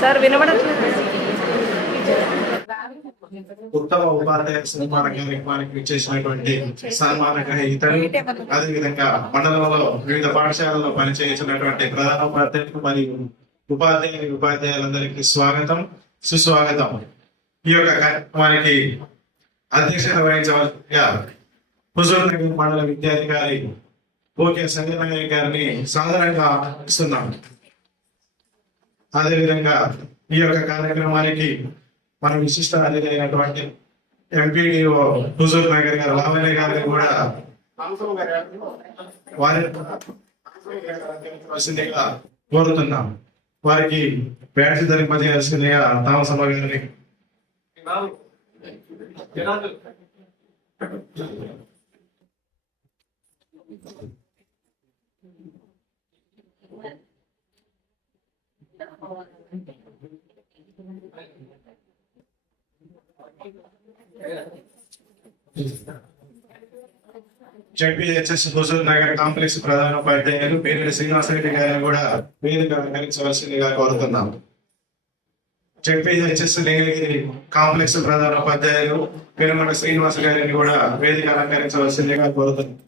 Sir వినబడట్లేదు. ఉత్తమ ఉపాధ్యాయ సన్మాన కార్యక్రమానికి చేసినటువంటి సన్మాన గ్రహీతలు, అదేవిధంగా మండలంలో వివిధ పాఠశాలలో పనిచేసినటువంటి ప్రధాన ఉపాధ్యాయులు మరియు ఉపాధ్యాయులందరికీ స్వాగతం, సుస్వాగతం. ఈ యొక్క కార్యక్రమానికి అధ్యక్షత వహించవలసిందిగా హుజూర్ నగర్ మండల విద్యాధికారి ఓకే సంజయ్ గారిని సాధారణంగా ఇస్తున్నాం. అదేవిధంగా ఈ యొక్క కార్యక్రమానికి మన విశిష్ట అతిథి అయినటువంటి ఎంపీడీఓ హుజూర్ నగర్ గారు లావణ్య గారిని కూడా వారిగా కోరుతున్నాం. వారికి బ్యాడ్జ్ ధరింపజేయాల్సిందిగా తామసమ్మ గారిని జెడ్పీహెచ్ఎస్ హుజూర్ నగర్ కాంప్లెక్స్ ప్రధాన ఉపాధ్యాయులు పేరెడ్డి శ్రీనివాసరెడ్డి గారిని కూడా వేదిక అలంకరించవలసిందిగా కోరుతున్నాం. జెడ్పీహెచ్ఎస్ లింగగిరి కాంప్లెక్స్ ప్రధాన ఉపాధ్యాయులు పెనుమల శ్రీనివాస గారిని కూడా వేదిక అలంకరించవలసిందిగా కోరుతున్నాం.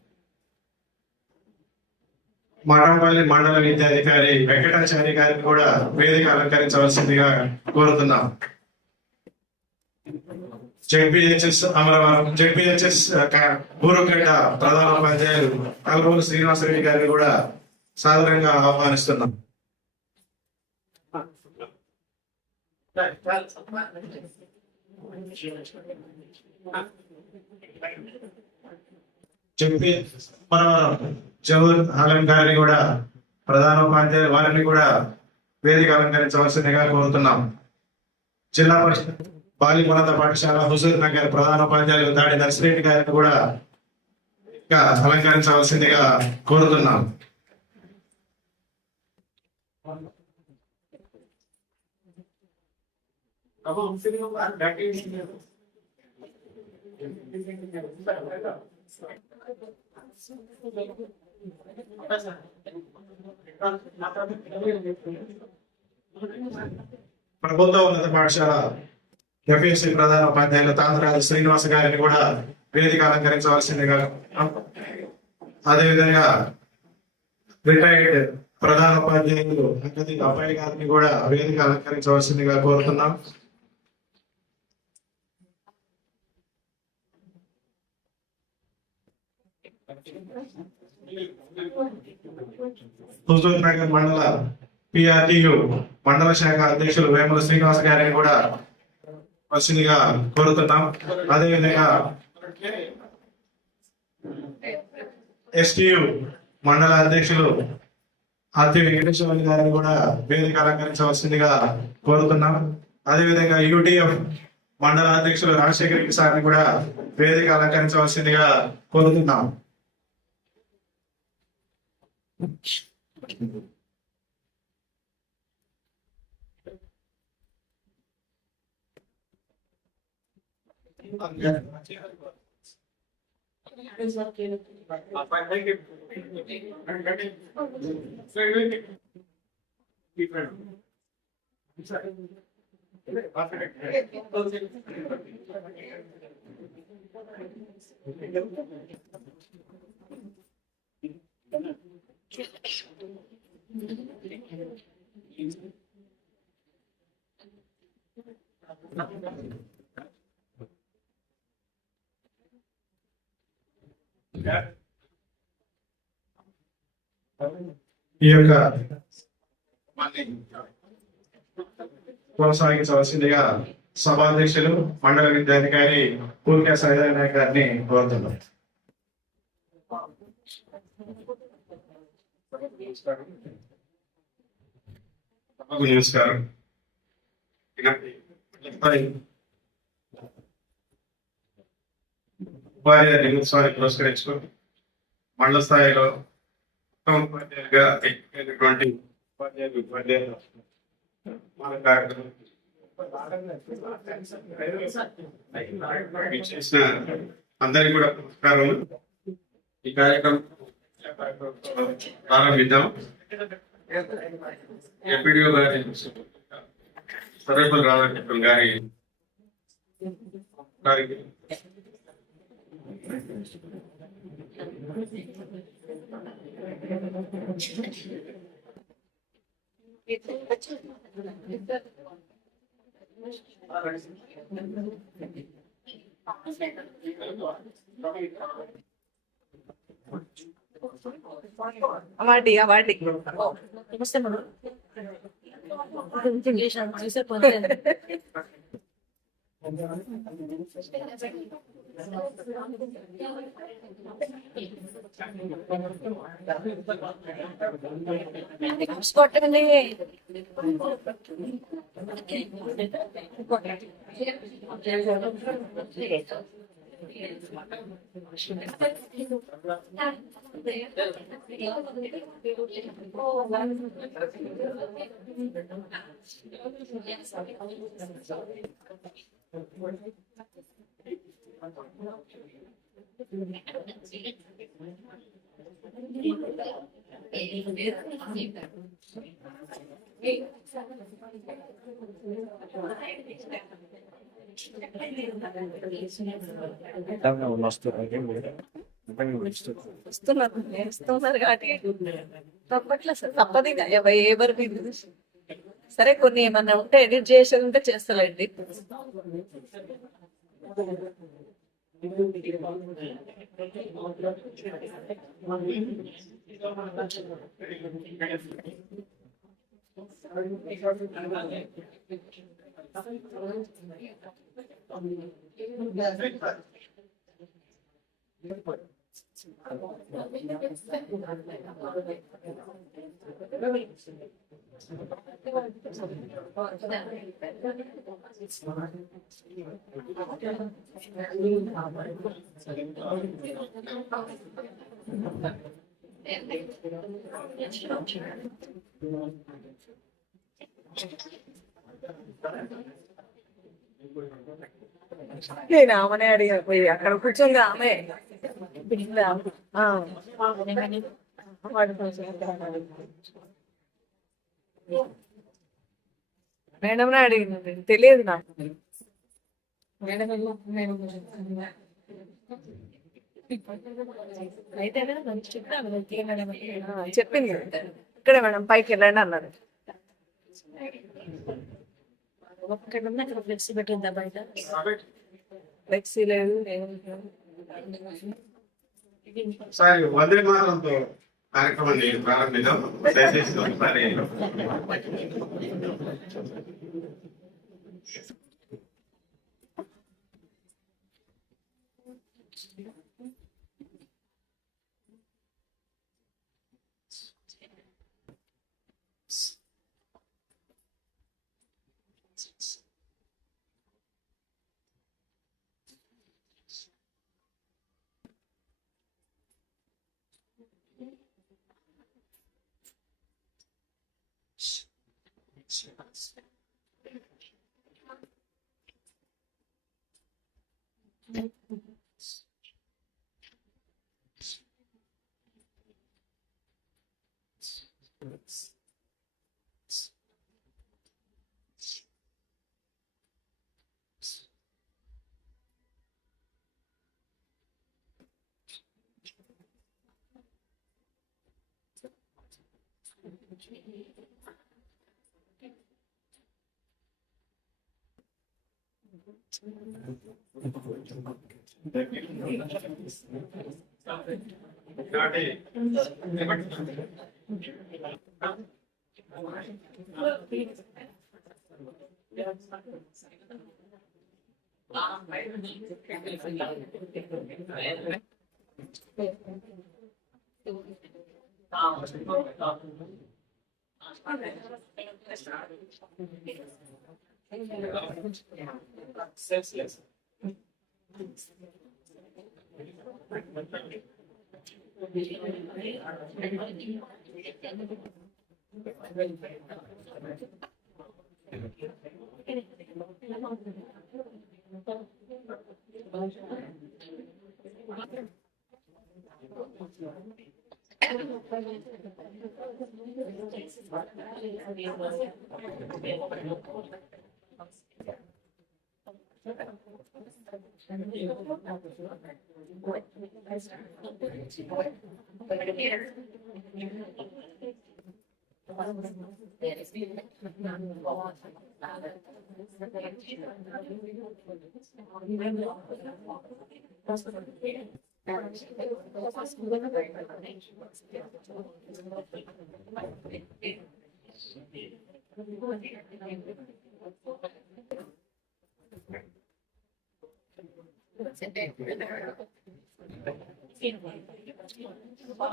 మఠంపల్లి మండల విద్యాధికారి వెంకటాచారి గారిని కూడా వేదిక అలంకరించవలసిందిగా కోరుతున్నాం. జెడ్పీహెచ్ఎస్ అమరవరం జెడ్పీహెచ్ఎస్ ఊరుగడ్డ ప్రధాన ఉపాధ్యాయులు కలవూరు శ్రీనివాసరెడ్డి గారిని కూడా సాధారణంగా ఆహ్వానిస్తున్నాం. జెడ్పీహెచ్ఎస్ అమరవరం జవహర్ ఆలం గారిని కూడా ప్రధాన ఉపాధ్యాయులు వారిని కూడా వేదిక అలంకరించవలసిందిగా కోరుతున్నాం. జిల్లా పరిషత్ బాలికోన్నత పాఠశాల హుజూర్ నగర్ ప్రధాన ఉపాధ్యాయులు దాడి నర్సిరెడ్డి గారిని కూడా అలంకరించవలసిందిగా కోరుతున్నాం. ప్రభుత్వ ఉన్నత పాఠశాల ఎఫ్ఎస్సి ప్రధాన ఉపాధ్యాయులు తాంతరాజు శ్రీనివాస గారిని కూడా వేదిక అలంకరించవలసిందిగా, అదేవిధంగా రిటైర్డ్ ప్రధాన ఉపాధ్యాయులు అబ్బాయి గారిని కూడా వేదిక అలంకరించవలసిందిగా కోరుతున్నాం. హుజూర్ నగర్ మండల పిఆర్టీయు మండల శాఖ అధ్యక్షులు వేముల శ్రీనివాస గారిని కూడా వలసిందిగా కోరుతున్నాం. అదేవిధంగా ఎస్టీయు మండల అధ్యక్షులు ఆర్తి వెంకటేశ్వర గారిని కూడా వేదిక అలంకరించవలసిందిగా కోరుతున్నాం. అదేవిధంగా యూటీఎఫ్ మండల అధ్యక్షులు రాజశేఖర్ సార్ని కూడా వేదిక అలంకరించవలసిందిగా కోరుతున్నాం. ఈ యొక్క కొనసాగించవలసిందిగా సభాధ్యక్షులు మండల విద్యాధికారి పూర్ణ సాయిధర్ నాయక్ గారిని కోరుతున్నాం. నమస్కారం. ఉపాధ్యాయ దినోత్సవాన్ని పురస్కరించుకొని మండల స్థాయిలో ఉపాధ్యాయులుగా ఉపాధ్యాయులు మన కార్యక్రమం చేసిన అందరికి కూడా నమస్కారం. ఈ కార్యక్రమం ప్రారంభిద్దాం. ఎంపీడీఓ గారి సర్వేపల్లి రాధాకృష్ణన్ గారికి అవార్డి నమస్తే మేడం కొట్టండి వస్తున్నారు కాబట్టి తప్పట్లేదు సార్, తప్పదు ఇంకా ఎవరి మీద. సరే కొన్ని ఏమన్నా ఉంటే ఎడిట్ చేసేది ఉంటే చేస్తలేండి. నేను ఆమెనే అడిగా పోయి అక్కడ కూర్చొని ఆమె మేడం అడిగింది, తెలియదు నాకు. చెప్పింది ఇక్కడే మేడం పైకి వెళ్ళండి అన్నారు. ఫ్లెక్సీ పెట్టిందా బయట? ఫ్లెక్సీ లేదు. వందే మాతరంతో కార్యక్రమాన్ని ప్రారంభిద్దాం.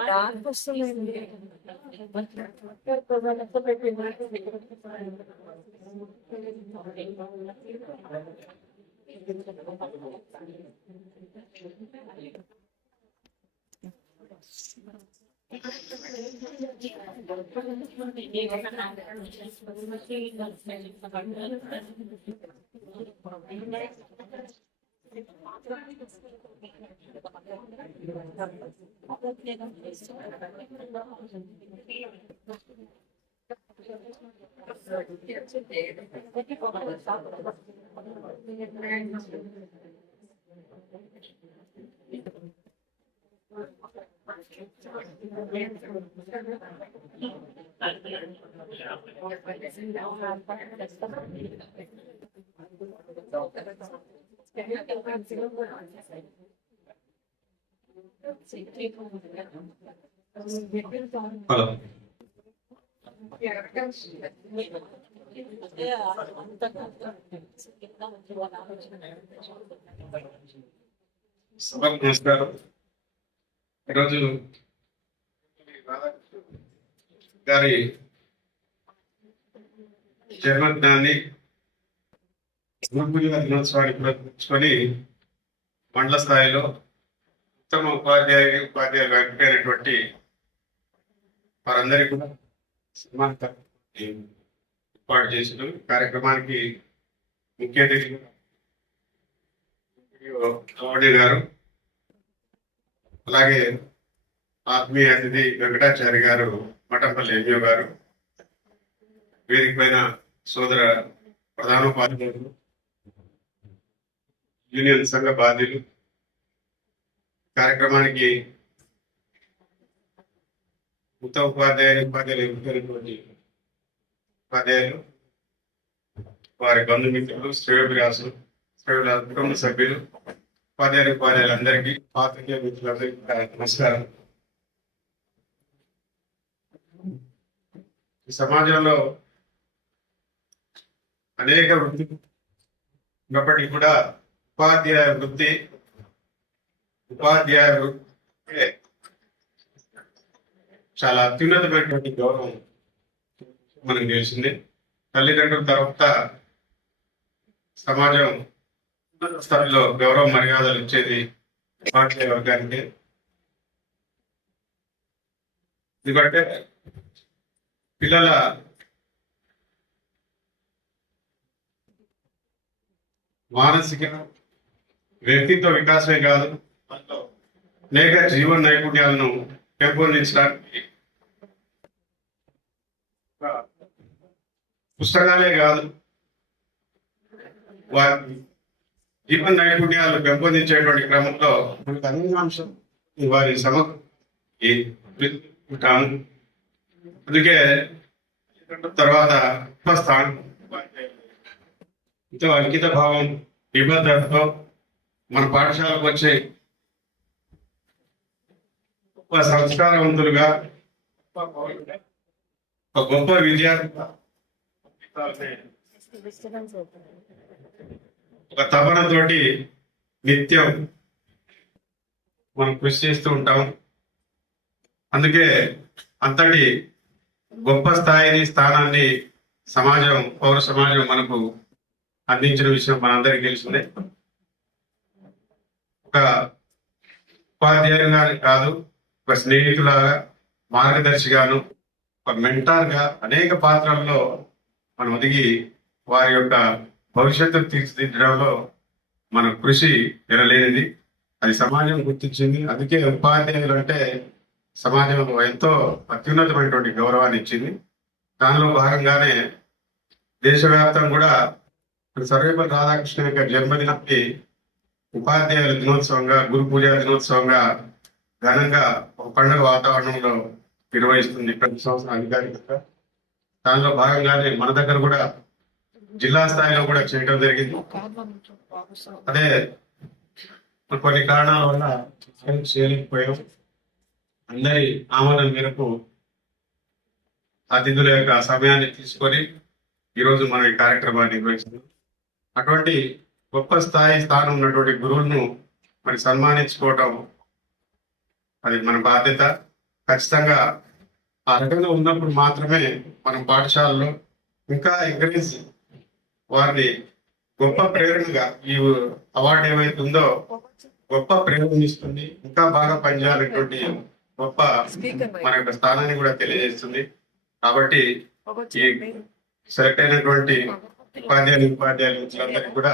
రాక్ వస్తుంది. హలో సభకు నమస్కారం. ఈరోజు గారి జన్మదినాన్ని గురుపూజ దినోత్సవాన్ని పురస్కరించుకొని మండల స్థాయిలో ఉత్తమ ఉపాధ్యాయులు ఎంపికైనటువంటి వారందరికీ కూడా సన్మాన ఏర్పాటు చేసిన కార్యక్రమానికి ముఖ్య అతిథి గౌడి గారు, అలాగే ఆత్మీయ అతిథి వెంకటాచారి గారు, మఠంపల్లి ఎంఓ గారు, వేదిక పైన సోదర ప్రధానోపాధ్యాయులు, యూనియన్ సంఘ బాధ్యులు, కార్యక్రమానికి ఉత్తమ ఉపాధ్యాయులు, వారి బంధుమిత్రులు, శ్రేయోభిలాసులు, కుటుంబ సభ్యులు, ఉపాధ్యాయులందరికీ, పాత్రికేయ మిత్రులందరికీ నమస్కారం. ఈ సమాజంలో అనేక వృత్తి ఉన్నప్పటికీ కూడా ఉపాధ్యాయ వృత్తి చాలా అత్యున్నతమైనటువంటి గౌరవం మనకు తెలిసింది. తల్లిదండ్రుల తర్వాత సమాజం స్థాయిలో గౌరవ మర్యాదలు ఇచ్చేది ఉపాధ్యాయ వర్గానికి. ఎందుకంటే పిల్లల మానసిక వ్యక్తిత్వ వికాసమే కాదు, అనేక జీవన నైపుణ్యాలను పెంపొందించడానికి పుస్తకాలే కాదు, వారి జీవన నైపుణ్యాలు పెంపొందించేటువంటి క్రమంలో అన్ని అంశం వారి ఉంటాము. అందుకే తర్వాత స్థానం ఎంతో అంకిత భావం, నిబద్ధతతో మన పాఠశాలకు వచ్చే గొప్ప సంస్కారవంతులుగా, ఒక గొప్ప విద్యార్థి, ఒక తపనతోటి నిత్యం మనం కృషి చేస్తూ ఉంటాం. అందుకే అంతటి గొప్ప స్థానాన్ని పౌర సమాజం మనకు అందించిన విషయం మనందరికీ తెలిసిందే. ఒక ఉపాధ్యాయులుగా కాదు, ఒక స్నేహితులాగా, మార్గదర్శిగాను, ఒక మెంటార్గా అనేక పాత్రల్లో మనం ఒదిగి వారి యొక్క భవిష్యత్తును తీర్చిదిద్దడంలో మన కృషి ఎనలేనిది. అది సమాజం గుర్తించింది. అందుకే ఉపాధ్యాయులు అంటే సమాజంలో ఎంతో అత్యున్నతమైనటువంటి గౌరవాన్ని ఇచ్చింది. దానిలో భాగంగానే దేశవ్యాప్తంగా కూడా సర్వేపల్లి రాధాకృష్ణ యొక్క జన్మదినాన్ని ఉపాధ్యాయుల దినోత్సవంగా, గురు పూజా దినోత్సవంగా ఘనంగా ఒక పండుగ వాతావరణంలో నిర్వహిస్తుంది ప్రతి సంవత్సరం అధికారికంగా. దానిలో భాగంగానే మన దగ్గర కూడా జిల్లా స్థాయిలో కూడా చేయడం జరిగింది. అదే కొన్ని కారణాల వల్ల చేయలేకపోయాం. అందరి ఆమోదం మేరకు అతిథుల యొక్క సమయాన్ని తీసుకొని ఈరోజు మనం ఈ కార్యక్రమాన్ని నిర్వహిస్తున్నాం. అటువంటి గొప్ప స్థానం ఉన్నటువంటి గురువులను మరి సన్మానించుకోవటం అది మన బాధ్యత. ఖచ్చితంగా ఆ రకంగా ఉన్నప్పుడు మాత్రమే మనం పాఠశాలలో ఇంకా ఎంకరేజ్ వారిని గొప్ప ప్రేరణగా ఈ అవార్డు ఏమైతే ఉందో గొప్ప ప్రేరణ ఇస్తుంది. ఇంకా బాగా పనిచేయాలనేటువంటి గొప్ప మన యొక్క స్థానాన్ని కూడా తెలియజేస్తుంది. కాబట్టి ఈ సెలెక్ట్ అయినటువంటి ఉపాధ్యాయులందరికీ కూడా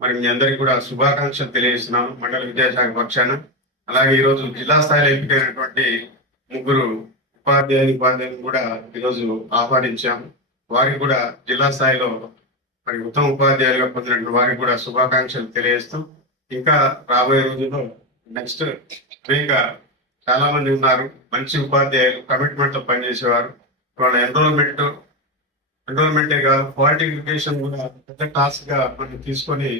మరి మీ అందరికీ కూడా శుభాకాంక్షలు తెలియజేస్తున్నాను మండల విద్యాశాఖ పక్షాన. అలాగే ఈరోజు జిల్లా స్థాయిలో ఎంపికైనటువంటి 3 ఉపాధ్యాయులను కూడా ఈరోజు ఆహ్వానించాము. వారికి కూడా జిల్లా స్థాయిలో మరి ఉత్తమ ఉపాధ్యాయులుగా పొందినటువంటి వారికి కూడా శుభాకాంక్షలు తెలియజేస్తూ, ఇంకా రాబోయే రోజుల్లో నెక్స్ట్ ఇంకా చాలా మంది ఉన్నారు మంచి ఉపాధ్యాయులు, కమిట్మెంట్ తో పనిచేసేవారు. వాళ్ళ ఎన్రోల్మెంటే కాదు, క్వాలిటీ ఎడ్యుకేషన్ కూడా పెద్ద టాస్క్ గా మనం తీసుకొని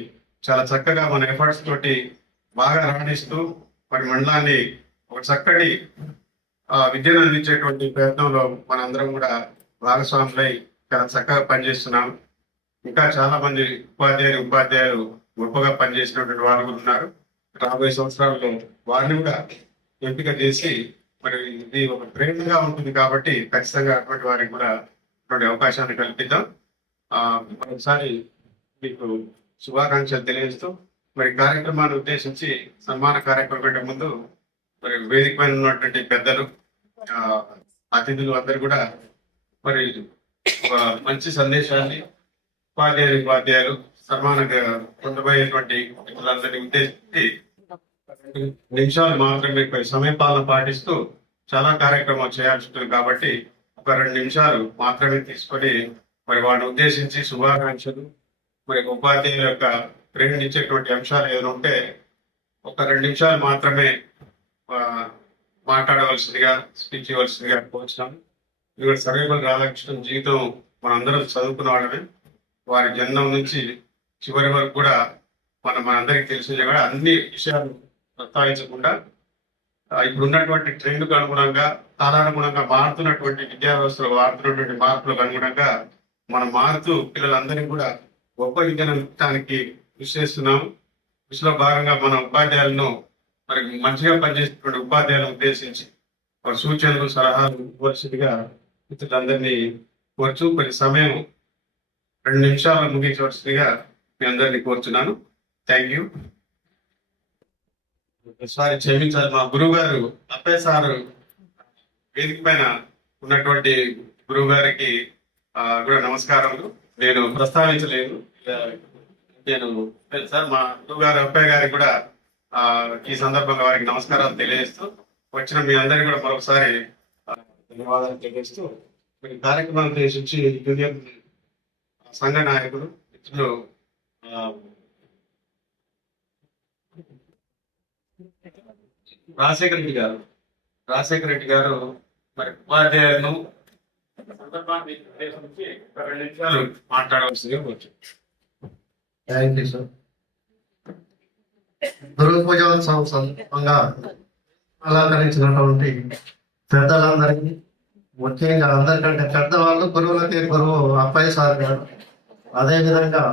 చాలా చక్కగా మన ఎఫర్ట్స్ తోటి బాగా రాణిస్తూ మరి మండలాన్ని ఒక చక్కటి విద్యను అందించేటువంటి ప్రయత్నంలో మనందరం కూడా భాగస్వాములై చాలా చక్కగా పనిచేస్తున్నాం. ఇంకా చాలా మంది ఉపాధ్యాయులు గొప్పగా పనిచేసినటువంటి వారు కూడా ఉన్నారు. రాబోయే సంవత్సరాల్లో వారిని కూడా ఎంపిక చేసి మరి ఇది ఒక ప్రేరణగా ఉంటుంది కాబట్టి ఖచ్చితంగా అటువంటి వారికి కూడా అటువంటి అవకాశాన్ని కల్పిద్దాం. మరోసారి మీకు శుభాకాంక్షలు తెలియజేస్తూ మరి కార్యక్రమాన్ని ఉద్దేశించి సన్మాన కార్యక్రమం కంటే ముందు మరి వేదిక పైన ఉన్నటువంటి పెద్దలు, అతిథులు అందరు కూడా మరి ఒక మంచి సందేశాన్ని ఉపాధ్యాయులు సన్మానంగా పొందబోయేటువంటి అందరినీ ఉద్దేశించి 2 నిమిషాలు మాత్రమే సమయపాలన పాటిస్తూ చాలా కార్యక్రమాలు చేయాల్సి ఉంటుంది కాబట్టి ఒక 2 నిమిషాలు మాత్రమే తీసుకొని మరి వాడిని ఉద్దేశించి శుభాకాంక్షలు మరి ఉపాధ్యాయుల యొక్క ప్రేరణించేటువంటి అంశాలు ఏదైనా ఉంటే ఒక 2 నిమిషాలు మాత్రమే మాట్లాడవలసిందిగా, స్పీచ్ ఇవ్వాల్సిందిగా కోరుచున్నాను. ఇక్కడ సర్వేపల్లి రాధాకృష్ణ జీవితం మనందరం చదువుకున్న వాళ్ళమే. వారి జన్మం నుంచి చివరి వరకు కూడా మనందరికీ తెలిసిందే కూడా అన్ని విషయాలు ప్రస్తావించకుండా ఇప్పుడు ఉన్నటువంటి ట్రెండ్కు అనుగుణంగా, కాలానుగుణంగా మారుతున్నటువంటి విద్యా వ్యవస్థలో మారుతున్నటువంటి మార్పులకు అనుగుణంగా మనం మారుతూ పిల్లలందరినీ కూడా గొప్ప విద్యను అందించడానికి కృషి చేస్తున్నాము. కృషిలో భాగంగా మన ఉపాధ్యాయులను మరి మంచిగా పనిచేసినటువంటి ఉపాధ్యాయులను ఉద్దేశించి వారి సూచనలు, సలహాలు ఇవ్వాల్సిందిగా మిత్రులందరినీ కోరుచు మరి సమయం 2 నిమిషాలు ముగించవలసిందిగా మీ అందరినీ కోరుచున్నాను. Thank you. సారీ క్షమించాలి, మా గురువు గారు అప్పయ్య సార్ వేదిక పైన ఉన్నటువంటి గురువు గారికి కూడా నమస్కారములు. నేను ప్రస్తావించలేదు, నేను సార్ మా గురువు గారు అప్పయ్య గారికి కూడా ఈ సందర్భంగా వారికి నమస్కారాలు తెలియజేస్తూ వచ్చిన మీ అందరికీ కూడా మరొకసారి ధన్యవాదాలు తెలియజేస్తూ మీ కార్యక్రమాన్ని ఉద్దేశించి యూనియన్ సంఘ నాయకులు మిత్రులు రాజశేఖర రెడ్డి గారు మరి ఉపాధ్యాయులను సందర్భాన్ని ఉద్దేశించి 2 నిమిషాలు మాట్లాడవలసిందిగా వచ్చారు. Thank you sir. గురు పూజోత్సవం సందర్భంగా అలంకరించినటువంటి పెద్దలందరికీ, ముఖ్యంగా అందరికంటే పెద్దవాళ్ళు గురువులకి గురువు అప్పయ్య సార్ గారు, అదేవిధంగా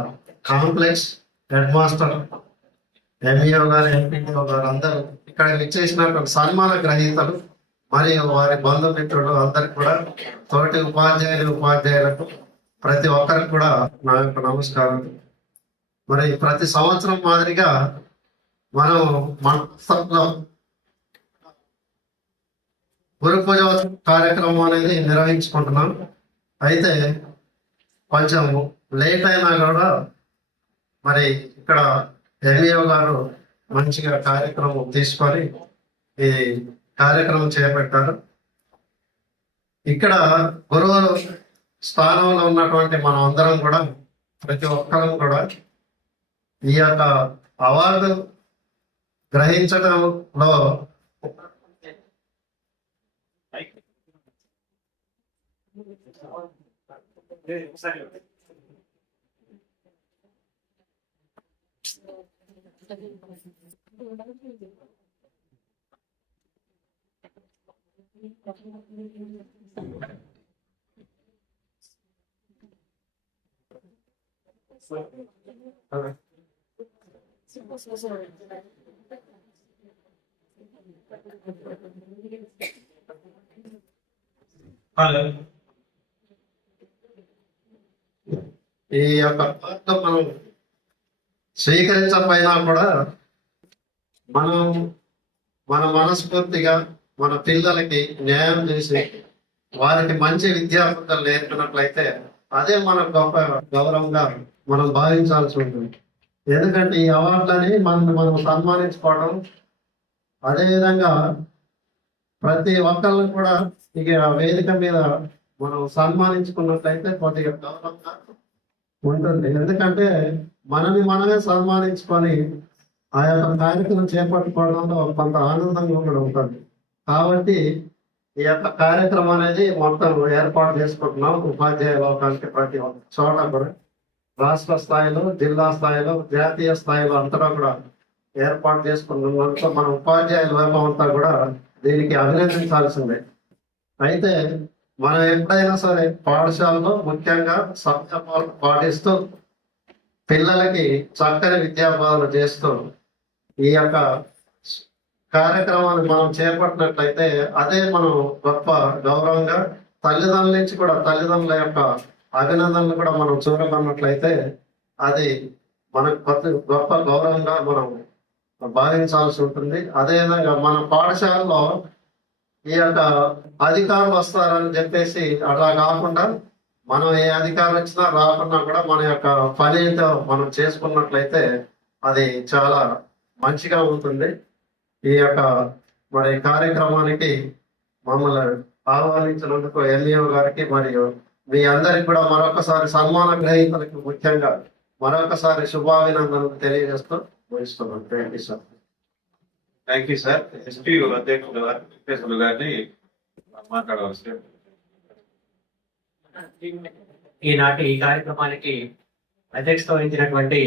కాంప్లెక్స్ హెడ్ మాస్టర్, ఎంఈఓ గారు, ఎంపీఓ గారు అందరూ ఇక్కడ ఇచ్చేసినటువంటి సన్మాన గ్రహీతలు మరియు వారి బంధుమిత్రులు అందరికి కూడా, తోటి ఉపాధ్యాయులకు ప్రతి ఒక్కరికి కూడా నా యొక్క నమస్కారం. మరి ప్రతి సంవత్సరం మాదిరిగా మనం మన గురు పూజ కార్యక్రమం అనేది నిర్వహించుకుంటున్నాం. అయితే కొంచెం లేట్ అయినా కూడా మరి ఇక్కడ ఎంఈఓ గారు మంచిగా కార్యక్రమం తీసుకొని ఈ కార్యక్రమం చేపట్టారు. ఇక్కడ గురువు స్థానంలో ఉన్నటువంటి మనం అందరం కూడా ప్రతి ఒక్కరు కూడా ఈ యొక్క అవార్డు గ్రహించడంలో ఈ యొక్క అవార్డు మనం స్వీకరించకపోయినా కూడా మనం మన మనస్ఫూర్తిగా మన పిల్లలకి న్యాయం చేసి వారికి మంచి విద్యాబుద్ధులు నేర్పినట్లయితే అదే మన గొప్ప గౌరవంగా మనం భావించాల్సి ఉంటుంది. ఎందుకంటే ఈ అవార్డులని మనం సన్మానించుకోవడం, అదేవిధంగా ప్రతి ఒక్కళ్ళు కూడా ఇక వేదిక మీద మనం సన్మానించుకున్నట్లయితే కొద్దిగా గౌరవంగా ఉంటుంది. ఎందుకంటే మనమే సన్మానించుకొని ఆ యొక్క కార్యక్రమం చేపట్టుకోవడంలో కొంత ఆనందంగా కూడా ఉంటుంది. కాబట్టి ఈ యొక్క కార్యక్రమం అనేది మొత్తం ఏర్పాటు చేసుకుంటున్నాం. ఉపాధ్యాయ లోకానికి ప్రతి ఒక్క చోట కూడా రాష్ట్ర స్థాయిలో, జిల్లా స్థాయిలో, జాతీయ స్థాయిలో అంతటా కూడా ఏర్పాటు చేసుకున్నందుకు మన ఉపాధ్యాయుల వర్గం అంతా కూడా దీనికి అభినందించాల్సిందే. అయితే మనం ఎప్పుడైనా సరే పాఠశాలలో ముఖ్యంగా సమయాలు పాటిస్తూ పిల్లలకి చక్కని విద్యాబోధన చేస్తూ ఈ యొక్క కార్యక్రమాన్ని మనం చేపట్టినట్లయితే అదే మనం గొప్ప గౌరవంగా తల్లిదండ్రుల నుంచి కూడా తల్లిదండ్రుల యొక్క అభినందనలు కూడా మనం చూడగన్నట్లయితే అది మనకు గొప్ప గౌరవంగా మనం భావించాల్సి ఉంటుంది. అదేవిధంగా మన పాఠశాలలో ఈ యొక్క అధికారులు వస్తారని చెప్పేసి అట్లా కాకుండా మనం ఏ అధికారులు వచ్చినా రాకున్నా కూడా మన యొక్క పనితో మనం చేసుకున్నట్లయితే అది చాలా మంచిగా ఉంటుంది. ఈ యొక్క మరి కార్యక్రమానికి మమ్మల్ని ఆహ్వానించినందుకు ఎంఈఓ గారికి మరియు మీ అందరికి కూడా మరొకసారి సన్మాన గ్రహీతలకు ముఖ్యంగా మరొకసారి శుభాభినందనలు తెలియజేస్తూ ముగిస్తున్నాను. Thank you sir. Thank you sir. SP అధ్యక్షులు గారిని మాట్లాడవలసి. ఈనాటి ఈ కార్యక్రమానికి అధ్యక్షత వహించినటువంటి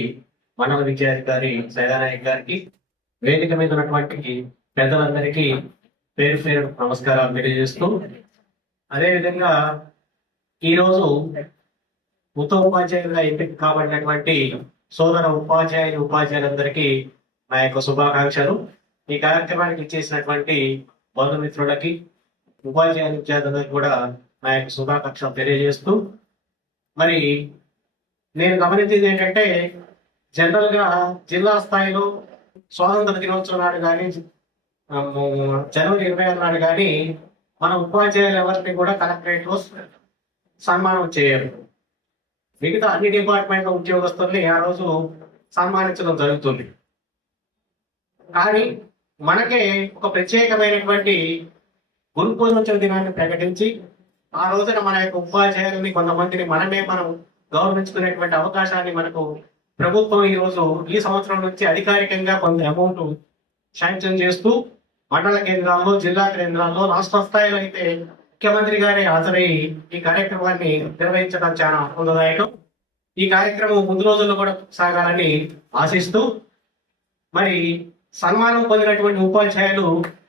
మండల విద్యాధికారి సైదానాయక్ గారికి, వేదిక మీద ఉన్నటువంటి పెద్దలందరికీ పేరు పేరు నమస్కారాలు తెలియజేస్తూ, అదేవిధంగా ఈరోజు ఉత్తమ ఉపాధ్యాయులుగా ఎంపిక కాబడినటువంటి సోదర ఉపాధ్యాయులందరికీ నా యొక్క శుభాకాంక్షలు. ఈ కార్యక్రమానికి ఇచ్చేసినటువంటి బంధుమిత్రులకి, విద్యార్థులకు కూడా నా యొక్క శుభాకాంక్షలు తెలియజేస్తూ, మరి నేను గమనించేది ఏంటంటే జనరల్ గా జిల్లా స్థాయిలో స్వాతంత్ర దినోత్సవం నాడు కానీ జనవరి 26 నాడు కానీ మన ఉపాధ్యాయులు ఎవరిని కూడా కలెక్టరేట్ లో సన్మానం చేయరు. మిగతా అన్ని డిపార్ట్మెంట్ల ఉద్యోగస్తుల్ని ఆ రోజు సన్మానించడం జరుగుతుంది. కానీ మనకే ఒక ప్రత్యేకమైనటువంటి గురు పూజోత్సవ దినాన్ని ప్రకటించి ఆ రోజున మన యొక్క ఉపాధ్యాయులని కొంతమందిని మనం గౌరవించుకునేటువంటి అవకాశాన్ని మనకు ప్రభుత్వం ఈ సంవత్సరం నుంచి అధికారికంగా కొంత అమౌంట్ శాంక్షన్ చేస్తూ మండల కేంద్రాల్లో, జిల్లా కేంద్రాల్లో, రాష్ట్ర స్థాయిలో అయితే ముఖ్యమంత్రి గారే హాజరై ఈ కార్యక్రమాన్ని నిర్వహించడం చాలా ఆనందదాయకం. ఈ కార్యక్రమం ముందు రోజుల్లో కూడా సాగాలని ఆశిస్తూ, మరి సన్మానం పొందినటువంటి ఉపాధ్యాయులు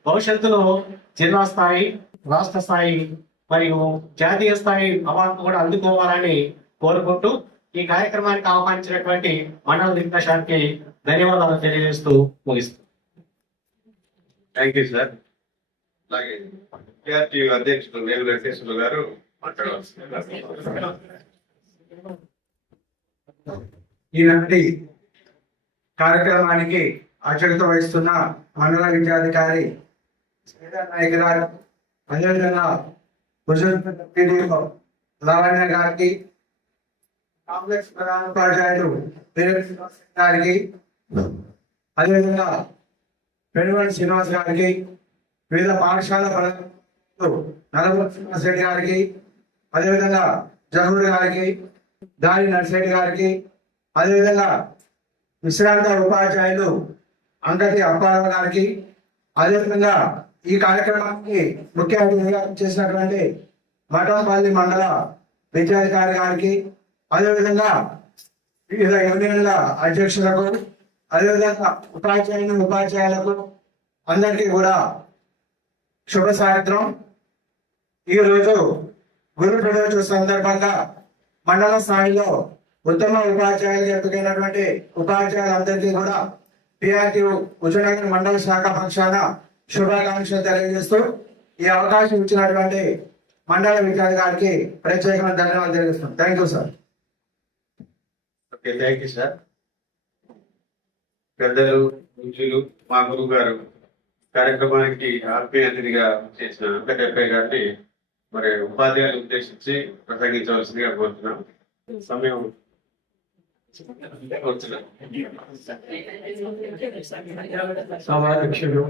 భవిష్యత్తులో జిల్లా స్థాయి, రాష్ట్ర స్థాయి మరియు జాతీయ స్థాయి అవార్డు కూడా అందుకోవాలని కోరుకుంటూ ఈ కార్యక్రమానికి ఆహ్వానించినటువంటి మండల దిగ్దర్శకులకి ధన్యవాదాలు తెలియజేస్తూ ముగిస్తాం. Thank you sir. అలాగే విద్యార్థి అధ్యక్షులు నేల వెంకటేశ్వర గారు మాట్లాడవలసింది. ఈనాటి కార్యక్రమానికి అధ్యక్షత వహిస్తున్న మండల విద్యాధికారి నాయక్ గారు, అదేవిధంగా లావణ్య గారికి, కాంప్లెక్స్ ప్రధాన ఉపాధ్యాయులు గారికి, అదేవిధంగా పెనుగొండ శ్రీనివాస్ గారికి, వివిధ పాఠశాల నలభూర్ శ్రీనివాస్ రెడ్డి గారికి, అదేవిధంగా జహూర్ గారికి, దారి నర్సిరెడ్డి గారికి, అదేవిధంగా విశ్రాంత ఉపాధ్యాయులు అంకటి అప్పారావు గారికి, అదేవిధంగా ఈ కార్యక్రమానికి ముఖ్య అతిథిగా చేసినటువంటి మఠంపల్లి మండల విద్యాధికారి గారికి, అదేవిధంగా వివిధ యూనియన్ల అధ్యక్షులకు, అదేవిధంగా ఉపాధ్యాయులకు అందరికీ కూడా శుభ సాయంత్రం. ఈరోజు గురు ప్రదోష సందర్భంగా మండల స్థాయిలో ఉత్తమ ఉపాధ్యాయులు ఎంపికైనటువంటి ఉపాధ్యాయులందరికీ కూడా పిఆర్టీ హుజూర్నగర్ మండల శాఖ పక్షాన శుభాకాంక్షలు తెలియజేస్తూ ఈ అవకాశం ఇచ్చినటువంటి మండల విద్యాధికారికి ప్రత్యేకమైన ధన్యవాదాలు తెలియజేస్తాం. Thank you sir. Okay, thank you sir. పెద్దలు, పూజ్యులు, మా గురువు గారు కార్యక్రమానికి ఆత్మీయ అతిథిగా చేసిన వెంకటప్పయ్య గారిని మరి ఉపాధ్యాయులు ఉద్దేశించి ప్రసంగించవలసిందిగా కోరుతున్నాం. సమయం సభాధ్యక్షుడు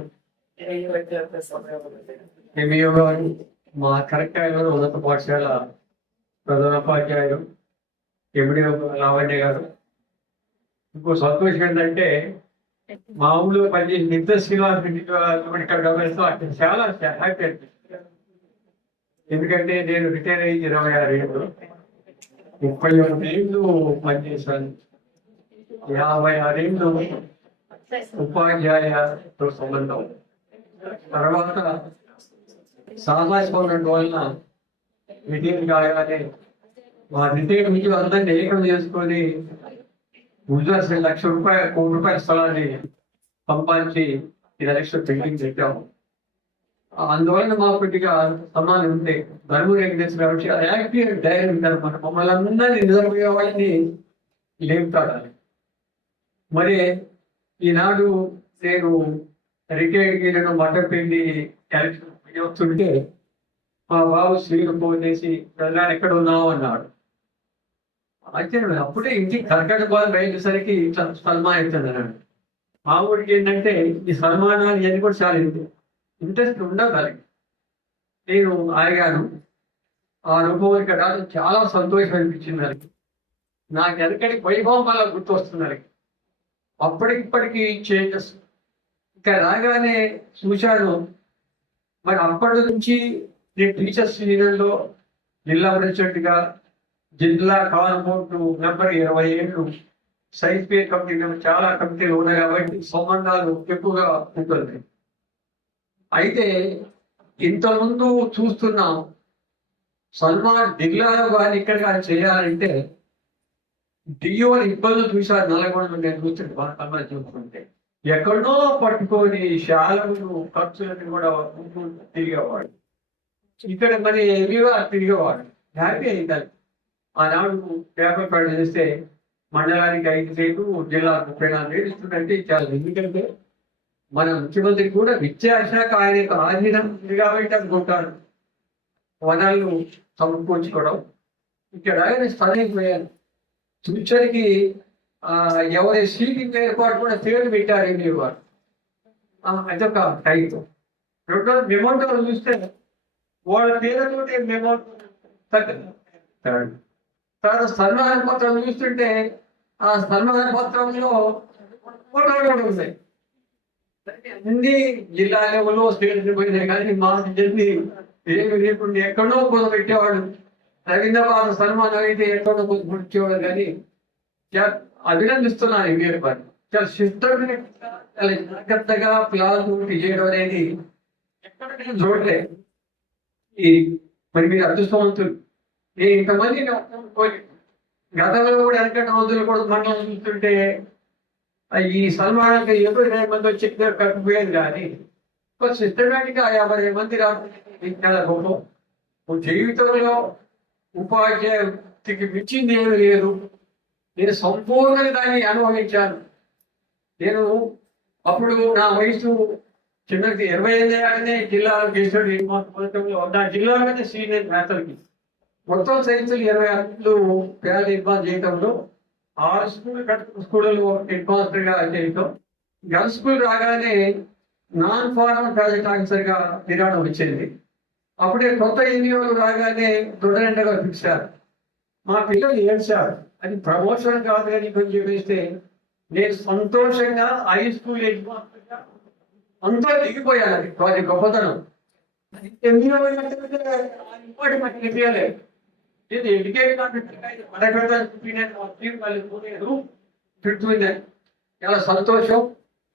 ఎంఈఓ గారు, మా కలెక్టర్ ఉన్నత పాఠశాల ప్రధానోపాధ్యాయులు ఎండిఓ లావణ్య గారు. ఇంకో సంతోషం ఏంటంటే మామూలు పనిచేసి నిత్య శ్రీనివాస్ ఇక్కడ గమనిస్తూ అంటే చాలా హ్యాపీ అనిపిస్తుంది. ఎందుకంటే నేను రిటైర్ అయ్యి 26 ఏళ్ళు, 31 ఏళ్ళు పనిచేశాను, 56 ఏళ్ళు ఉపాధ్యాయతో సంబంధం. తర్వాత సామాజిక ఉండడం వలన రిటైర్ కాగానే మా రిటైర్ నుంచి అందరినీ ఏకం చేసుకొని గుజరాత్ 1,00,000 కోటి రూపాయల స్థలాన్ని సంపాదించి 20 లక్షలు పెండింగ్ పెట్టాము. అందువలన మా కొద్దిగా సమానం ఉంటే ధర్మం వెంకటేశ్వర కాబట్టి యాక్టివ్ ధైర్యం ఉంటారు. మన మమ్మల్ని అందరినీ నిజమయ్యే వాళ్ళని లేపుతాడాలి. మరి ఈనాడు నేను రిటైర్డ్ నేను మట్టపిండి ఎలక్షన్ వస్తుంటే మా బాబు శ్రీలు ఫోన్ చేసి ప్రధాని ఎక్కడ ఉన్నావు అన్నాడు. అయితే అప్పుడే ఇంటికి కర్కట బాధ బయలుసరికి సన్మానం అవుతుంది అన్నాడు. మా ఊరికి ఏంటంటే ఈ సన్మానాలు ఇవన్నీ కూడా చాలా ఇంట్రెస్ట్ ఉండదు. నేను ఆగాను. ఆ అనుభవం ఇక్కడ చాలా సంతోషం అనిపించింది. దానికి నాకు వెనకటి వైభవం వల్ల గుర్తొస్తుంది. అప్పటికిప్పటికీ చేంజెస్ ఇక్కడ రాగానే చూశాను. మరి అప్పటి నుంచి నేను టీచర్స్ యూనియన్లో జిల్లా ప్రెసిడెంట్గా, జిల్లా కాన్బోర్డు నెంబర్ 20 ఏళ్ళు, సైన్స్ పేర్ కమిటీ చాలా కమిటీలు ఉన్నాయి కాబట్టి సంబంధాలు ఎక్కువగా ఉంటుంది. అయితే ఇంతకుముందు చూస్తున్నాం సల్మాన్ జిల్లాలో కానీ ఇక్కడ కానీ చేయాలంటే డిఓ ఇబ్బందులు చూశారు. నల్గొండలో నేను కూర్చుని చూసుకుంటే ఎక్కడో పట్టుకొని శాలలు ఖర్చులన్నీ కూడా తిరిగేవాడు. ఇక్కడ మరి హెవీగా తిరిగేవాడు. హ్యాపీ అయింది. ఆనాడు పేపర్ పడి చేస్తే మండలానికి 5 వేలు, జిల్లాకు 34 వేలు ఇస్తుందంటే చాలా. ఎందుకంటే మన ముఖ్యమంత్రి కూడా విద్యాశాఖ ఆయన యొక్క ఆధీనం కాబట్టి అనుకుంటారు వనరులు సమకూర్చుకోవడం. ఇక్కడ ఆయన స్థలైపోయారు. ఫ్యూచర్కి ఎవరి సీటింగ్ ఏర్పాటు కూడా పేరు పెట్టారు ఏంటి వారు. అదొక టైప్. రెండో మెమోటోలు చూస్తే వాళ్ళ పేరుతో మెమోటో తర్వాత సన్మాన పత్రం చూస్తుంటే ఆ సన్మాన పత్రంలో ఫోటోలు కూడా ఉన్నాయి. అన్ని జిల్లా లెవెల్లో స్టేట్ పోయినాయి కానీ మా జల్లి ఏమి లేకుండా ఎక్కడో పొద పెట్టేవాడు. రవీంద్రబాద్ సన్మానం అయితే ఎక్కడో పొచ్చేవాడు. కానీ అభినందిస్తున్నాను మీరు చాలా సిస్టమ్ని చాలా జాగ్రత్తగా ప్లాన్ చేయడం అనేది ఎక్కడ చూడలేదు. ఈ మరి మీరు అదృష్టవంతులు. నేను ఇంతమంది గతంలో కూడా వెనకటి రోజులు కూడా మనం చూస్తుంటే ఈ సన్మానానికి 20 మంది వచ్చి కట్టుపోయేది కానీ సిస్టమేటిక్ గా 50 మంది చాలా గొప్ప. జీవితంలో ఉపాధ్యాయుడికి మించింది ఏమి లేదు. నేను సంపూర్ణంగా దాన్ని అనుభవించాను. నేను అప్పుడు నా వయసు చిన్నది 25 ఏళ్ళనే జిల్లాలో చేసాడు. నా జిల్లాలోనే సీనియర్ నేతలకి మొత్తం సైన్సులు 26 పేద నిర్మాణం చేయడంలో 6 స్కూళ్ళలో హెడ్ మాస్టర్ గా చేయటం. గర్ల్స్ స్కూల్ రాగానే నాన్ ఫార్మల్ ప్రాజెక్ట్ ఆఫీసర్ గా నిర్మాణం వచ్చింది. అప్పుడే కొత్త ఎన్నికలు రాగానే దొడ్డరెండగా పిలిచారు. మా పిల్లలు ఏడ్చారు. అది ప్రమోషన్ కాదు అని కొంచెం వేస్తే నేను సంతోషంగా హై స్కూల్ హెడ్మాస్టర్గా అంతా దిగిపోయాను. అది గొప్పతనం. అది ఎందులో ఇంకోటి మాకు తెలియలేదు. నేను ఎడ్యుకేషన్ పెడుతుంది చాలా సంతోషం.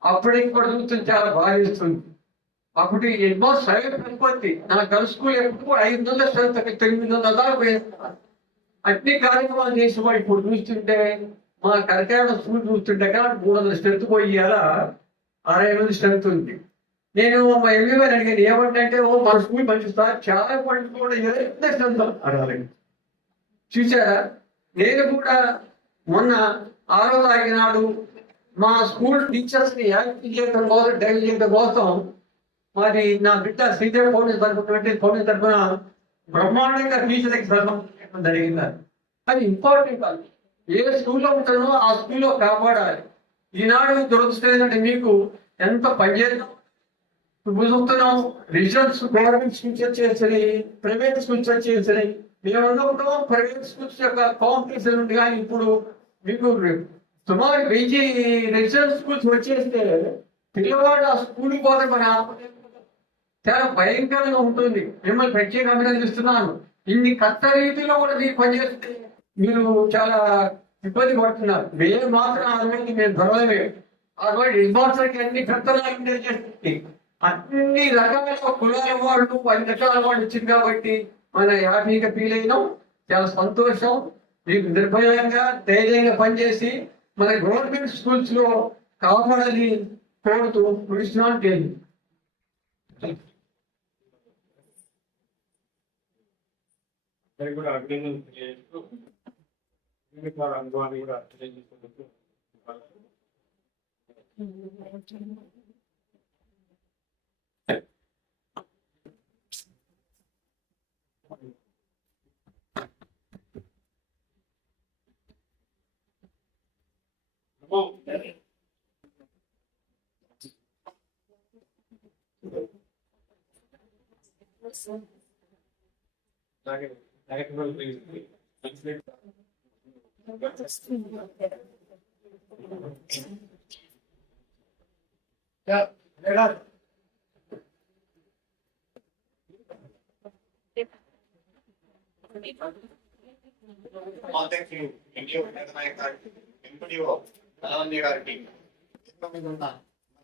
అప్పటికి కూడా చూస్తుంది చాలా బాగా ఇస్తుంది. అప్పుడు హెడ్మాస్టర్ సైలెంట్ అయిపోద్ది. నా గర్ల్స్ స్కూల్ ఎప్పుడు కూడా 500 స్ట్రెంత్ 900 దాకా పోయిస్తున్నారు. అన్ని కార్యక్రమాలు చేసి ఇప్పుడు చూస్తుంటే మా కరకాడ స్కూల్ చూస్తుంటే కానీ 300 స్ట్రెంత్ పోయి అలా 60 స్ట్రెంత్ ఉంది. నేను మా ఎంఈ గారు అడిగాను ఏమంటే మా స్కూల్ మంచి సార్ చాలా మంది కూడా ఎంత స్ట్రెంత్ అడగాలి. చూసారా, నేను కూడా మొన్న 6వ తారీఖు నాడు మా స్కూల్ టీచర్స్ ని యాక్టివ్ చేయడం కోసం డైల్ చేయడం కోసం మరి నా బిడ్డ శ్రీదేవి ఫౌండేషన్ తరఫున బ్రహ్మాండంగా టీచర్కి సన్మానం జరిగింది. అది ఇంపార్టెంట్. ఏ స్కూల్లో ఉంటానో ఆ స్కూల్లో కాపాడాలి. ఈనాడు దురదృష్టం ఏంటంటే మీకు ఎంత పనిచేద్దాం చూస్తున్నాం. రిజల్ట్స్ గవర్నమెంట్ స్కూల్స్ వచ్చేసినాయి, ప్రైవేట్ స్కూల్స్ వచ్చేసినాయి. మేము అనుకుంటాం ప్రైవేట్ స్కూల్స్ యొక్క కాంపిటీషన్ ఉంది. కానీ ఇప్పుడు మీకు సుమారు 1000 రెసిడెన్షియల్ స్కూల్స్ వచ్చేస్తే పిల్లవాడు ఆ స్కూల్ పోతే మన చాలా భయంకరంగా ఉంటుంది. మిమ్మల్ని ప్రత్యేక అభినందిస్తున్నాను. ఇన్ని కష్ట రీతిలో కూడా మీరు పనిచేస్తే మీరు చాలా ఇబ్బంది పడుతున్నారు. మేము మాత్రం అటువంటి మేము గొడవలే. అటువంటి హెడ్మాస్టర్కి అన్ని కర్తనాలు చేస్తుంది. అన్ని రకాల కులాల వాళ్ళు 10 రకాల వాళ్ళు వచ్చింది కాబట్టి మన హ్యాపీగా ఫీల్ అయినాం. చాలా సంతోషం. మీకు నిర్భయంగా ధైర్యంగా పనిచేసి మన గవర్నమెంట్ స్కూల్స్ లో కాపాడాలని కోరుతూ ముగిస్తున్నాను. కూడా అభినందనలు తెలియజేస్తూ వారి అనుభవాన్ని కూడా తెలియజేస్తున్నందుకు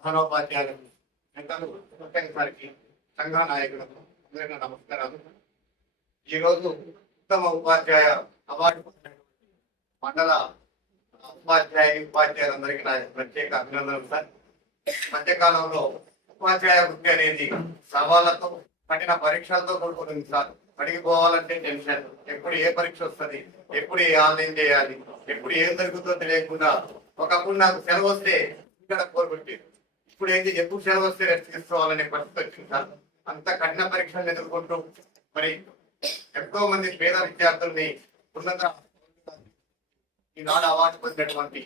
ప్రధానోపాధ్యాయులకు గారికి సంఘ నాయకులకు అందరికీ నమస్కారాలు. ఈరోజు ఉత్తమ ఉపాధ్యాయ అవార్డు మండల ఉపాధ్యాయులందరికీ నా ప్రత్యేక అభినందనలు సార్. మధ్యకాలంలో ఉపాధ్యాయ వృత్తి అనేది సవాళ్లతో కఠిన పరీక్షలతో కూడుకుంటుంది సార్. అడిగి పోవాలంటే టెన్షన్. ఎప్పుడు ఏ పరీక్ష వస్తుంది, ఎప్పుడు ఏ ఆన్లైన్ చేయాలి, ఎప్పుడు ఏం జరుగుతుందో తెలియకుండా ఒకప్పుడు నాకు సెలవు వస్తే ఇక్కడ కోరుకుంటేది. ఇప్పుడు ఏంటి ఎప్పుడు సెలవు వస్తే రెస్ట్ తీసుకోవాలనే పరిస్థితి వచ్చింది సార్. అంత కఠిన పరీక్షలను ఎదుర్కొంటూ మరి ఎంతో మంది పేద విద్యార్థుల్ని ఉన్నత ఈనాడు అవార్డు పొందినటువంటి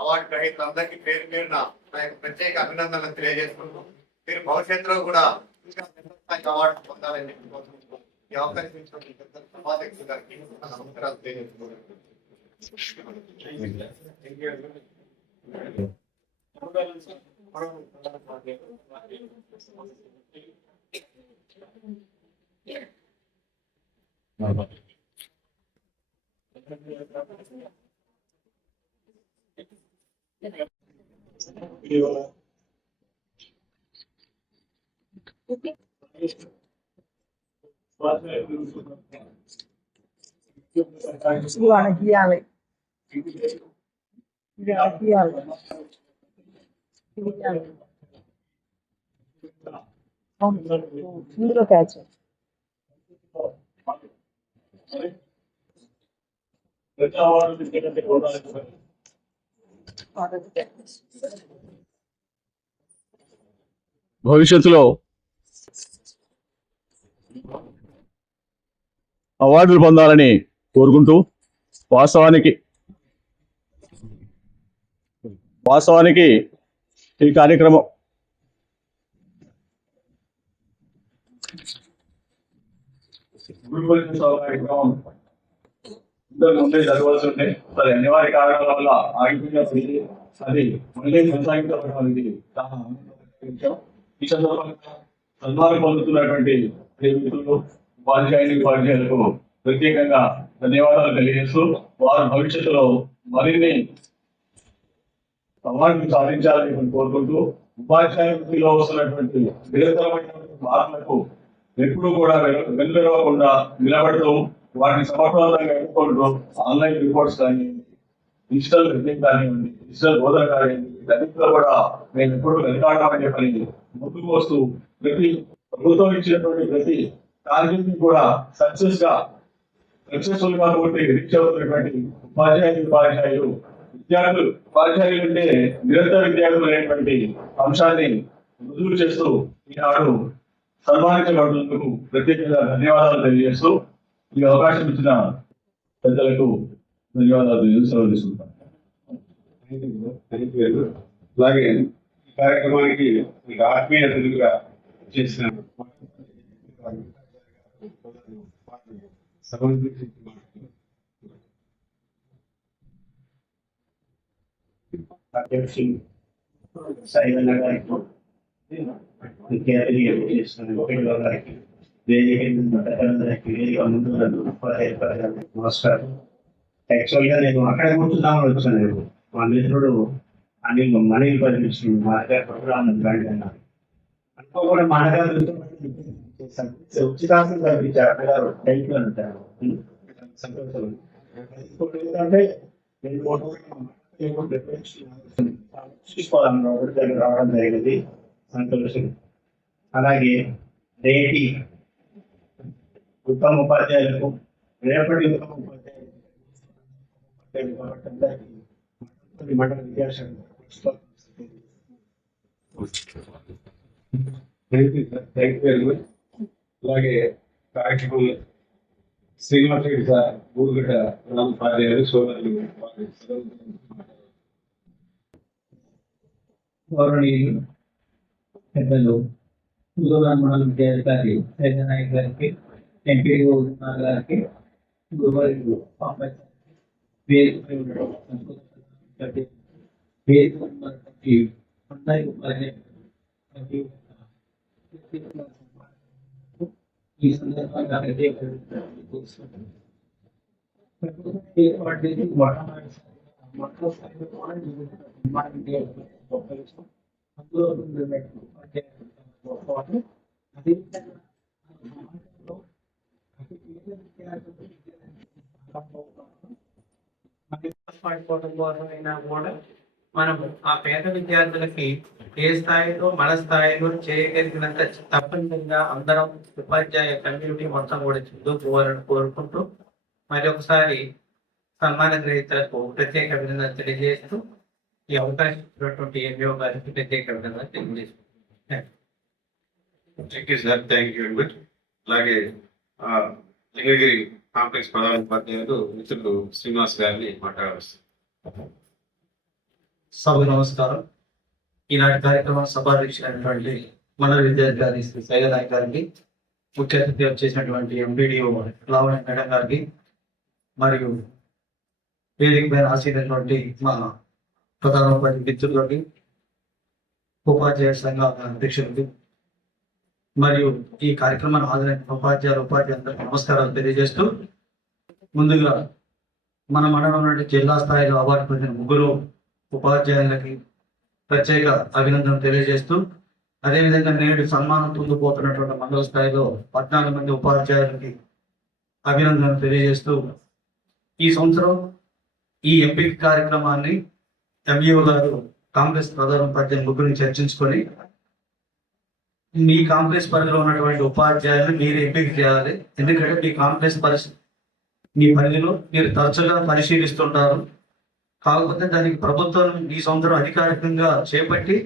అవార్డు గ్రహీతలందరికీ పేరు పేరున నా యొక్క ప్రత్యేక అభినందనలు తెలియజేసుకుంటూ మీరు భవిష్యత్తులో కూడా ఇంకా అవార్డు పొందాలని చెప్పి ఈ అవకాశం ఇచ్చినటువంటి సభాధ్యక్షుడు గారికి నమస్కారాలు తెలియజేసుకుంటున్నాను. ఇందులో క్యాచ్ భవిష్యత్తులో అవార్డులు పొందాలని కోరుకుంటూ వాస్తవానికి ఈ కార్యక్రమం ఇంతకు ముందే చదవాల్సి ఉంటే మరి అనివార్య కారణాల వల్ల ఆగిపోయినప్పుడు అది మళ్ళీ కొనసాగించడం అనేది చాలా ఆనందకరమైన విషయం. ఈ సందర్భంగా సన్మానం పొందుతున్నటువంటి మిత్రులు ఉపాధ్యాయులకు ప్రత్యేకంగా ధన్యవాదాలు తెలియజేస్తూ వారు భవిష్యత్తులో మరిన్ని అవార్డులు సాధించాలని మేము కోరుకుంటూ ఉపాధ్యాయ వృత్తిలో వస్తున్నటువంటి నిరంతరమైనటువంటి మార్పులకు ఎప్పుడూ కూడా వెనుకకుండా నిలబడుతూ వాటిని సమర్థవంతంగా ఎదుర్కొంటూ ఆన్లైన్ రిపోర్ట్స్ కానీ డిజిటల్ రిపోర్టింగ్ కానివ్వండి, డిజిటల్ బోధన కానివ్వండి, వీటన్నిటిలో కూడా మేము ఎప్పుడూ వెనకాడమని చెప్పని ముందుకు వస్తూ ప్రతి ప్రభుత్వం ఇచ్చినటువంటి ప్రతి టార్గెట్ ని కూడా సక్సెస్ఫుల్ గా పూర్తి రీచ్ అవుతున్నటువంటి ఉపాధ్యాయులు ఉపాధ్యాయులు అంటే నిరంతర విద్యార్థులు అనేటువంటి అంశాన్ని రుజువు చేస్తూ ఈనాడు సన్మానించబడుతున్నందుకు ప్రత్యేకంగా ధన్యవాదాలు తెలియజేస్తూ ఈ అవకాశం ఇచ్చిన పెద్దలకు ధన్యవాదాలు తెలియజేస్తూ తీసుకుంటాను. అలాగే ఈ కార్యక్రమానికి మీకు ఆత్మీయ అతిథులుగా చేసిన అధ్యక్షులు సైవన్న గారికి, ముఖ్య అతిథిగా చేసిన ఒకటిలో గారికి, వేదిక వేదిక ముందు నమస్కారం. యాక్చువల్గా నేను అక్కడ కూర్చుందామని వచ్చాను. నేను మా మిత్రుడు మనీలు పరిపించింది మా దగ్గర ప్రోగ్రామ్ అన్నారు అనుకో కూడా మా అన్నగారు ఉచితాసనం కల్పించారు. అన్నగారు టైంలో ఉంటారు సంతోషం. ఏంటంటే చూసుకోవాలని రావడం జరిగింది, సంతోషం. అలాగే నేటి ఉత్తమ ఉపాధ్యాయులకు, రేపటి ఉత్తమ ఉపాధ్యాయులకు మండల విద్యాశాఖ అలాగే కార్యక్రమం శ్రీనివాస రెడ్డి సార్, ఊరుగడ్డ ఉపాధ్యాయులు, సోదరులు, గౌరవనీయులు పెద్దలు మండల విద్యాధికారి సైదనాయక్ గారికి, ఎంపీడీఓ గారికి, గురువారు ఈ సందర్భంగా పడిపోవడం కోసమైనా కూడా మనం ఆ పేద విద్యార్థులకి ఏ స్థాయిలో మన స్థాయిలో చేయగలిగినంత తప్పనిసరిగా అందరం ఉపాధ్యాయ కమ్యూనిటీ మొత్తం కూడా చదువుకోవాలని కోరుకుంటూ మరి ఒకసారి సన్మాన గ్రహీతలకు ప్రత్యేక అభినందనలు తెలియజేస్తూ ఈ అవకాశం ఇచ్చినటువంటి ఎంఈఓ గారికి ప్రత్యేక అభినందనలు తెలియజేస్తున్నాను. Thank you sir, thank you very much. అలాగే లింగగిరి కాంప్లెక్స్ ప్రధాన ఉపాధ్యాయులు మిత్రులు శ్రీనివాస్ గారిని మాట్లాడవచ్చు. సభ నమస్కారం. ఈనాటి కార్యక్రమం సభాధ్యక్షులైనటువంటి మండల విద్యాధికారి శ్రీ సైదనాయక్ గారికి, ముఖ్య అతిథిగా చేసినటువంటి ఎంపీడీఓ లావణ్య మేడం గారికి, మరియు వేదిక పైన ఆశీర్వైనటువంటి మా ప్రధాన ఉపాధ్యాయ మిత్రులకి, ఉపాధ్యాయ సంఘ అధ్యక్షులకి, మరియు ఈ కార్యక్రమాన్ని హాజరైన ఉపాధ్యాయులందరికీ నమస్కారాలు తెలియజేస్తూ, ముందుగా మన మండలంలో జిల్లా స్థాయిలో అవార్డు పొందిన ముగ్గురు ఉపాధ్యాయులకి ప్రత్యేక అభినందనలు తెలియజేస్తూ, అదేవిధంగా నేడు సన్మానం పొందిపోతున్నటువంటి మండల స్థాయిలో 14 మంది ఉపాధ్యాయులకి అభినందనలు తెలియజేస్తూ, ఈ సంవత్సరం ఈ ఎంపిక కార్యక్రమాన్ని ఎంఈఓ గారు కాంగ్రెస్ ప్రధాన ఉపాధ్యాయులు ముగ్గురిని చర్చించుకొని మీ కాంగ్రెస్ పరిధిలో ఉన్నటువంటి ఉపాధ్యాయులు మీరు ఎంపిక చేయాలి. ఎందుకంటే మీ కాంగ్రెస్ మీ పరిధిలో మీరు తరచుగా పరిశీలిస్తుంటారు. కాకపోతే దానికి ప్రభుత్వం ఈ సంవత్సరం అధికారికంగా చేపట్టి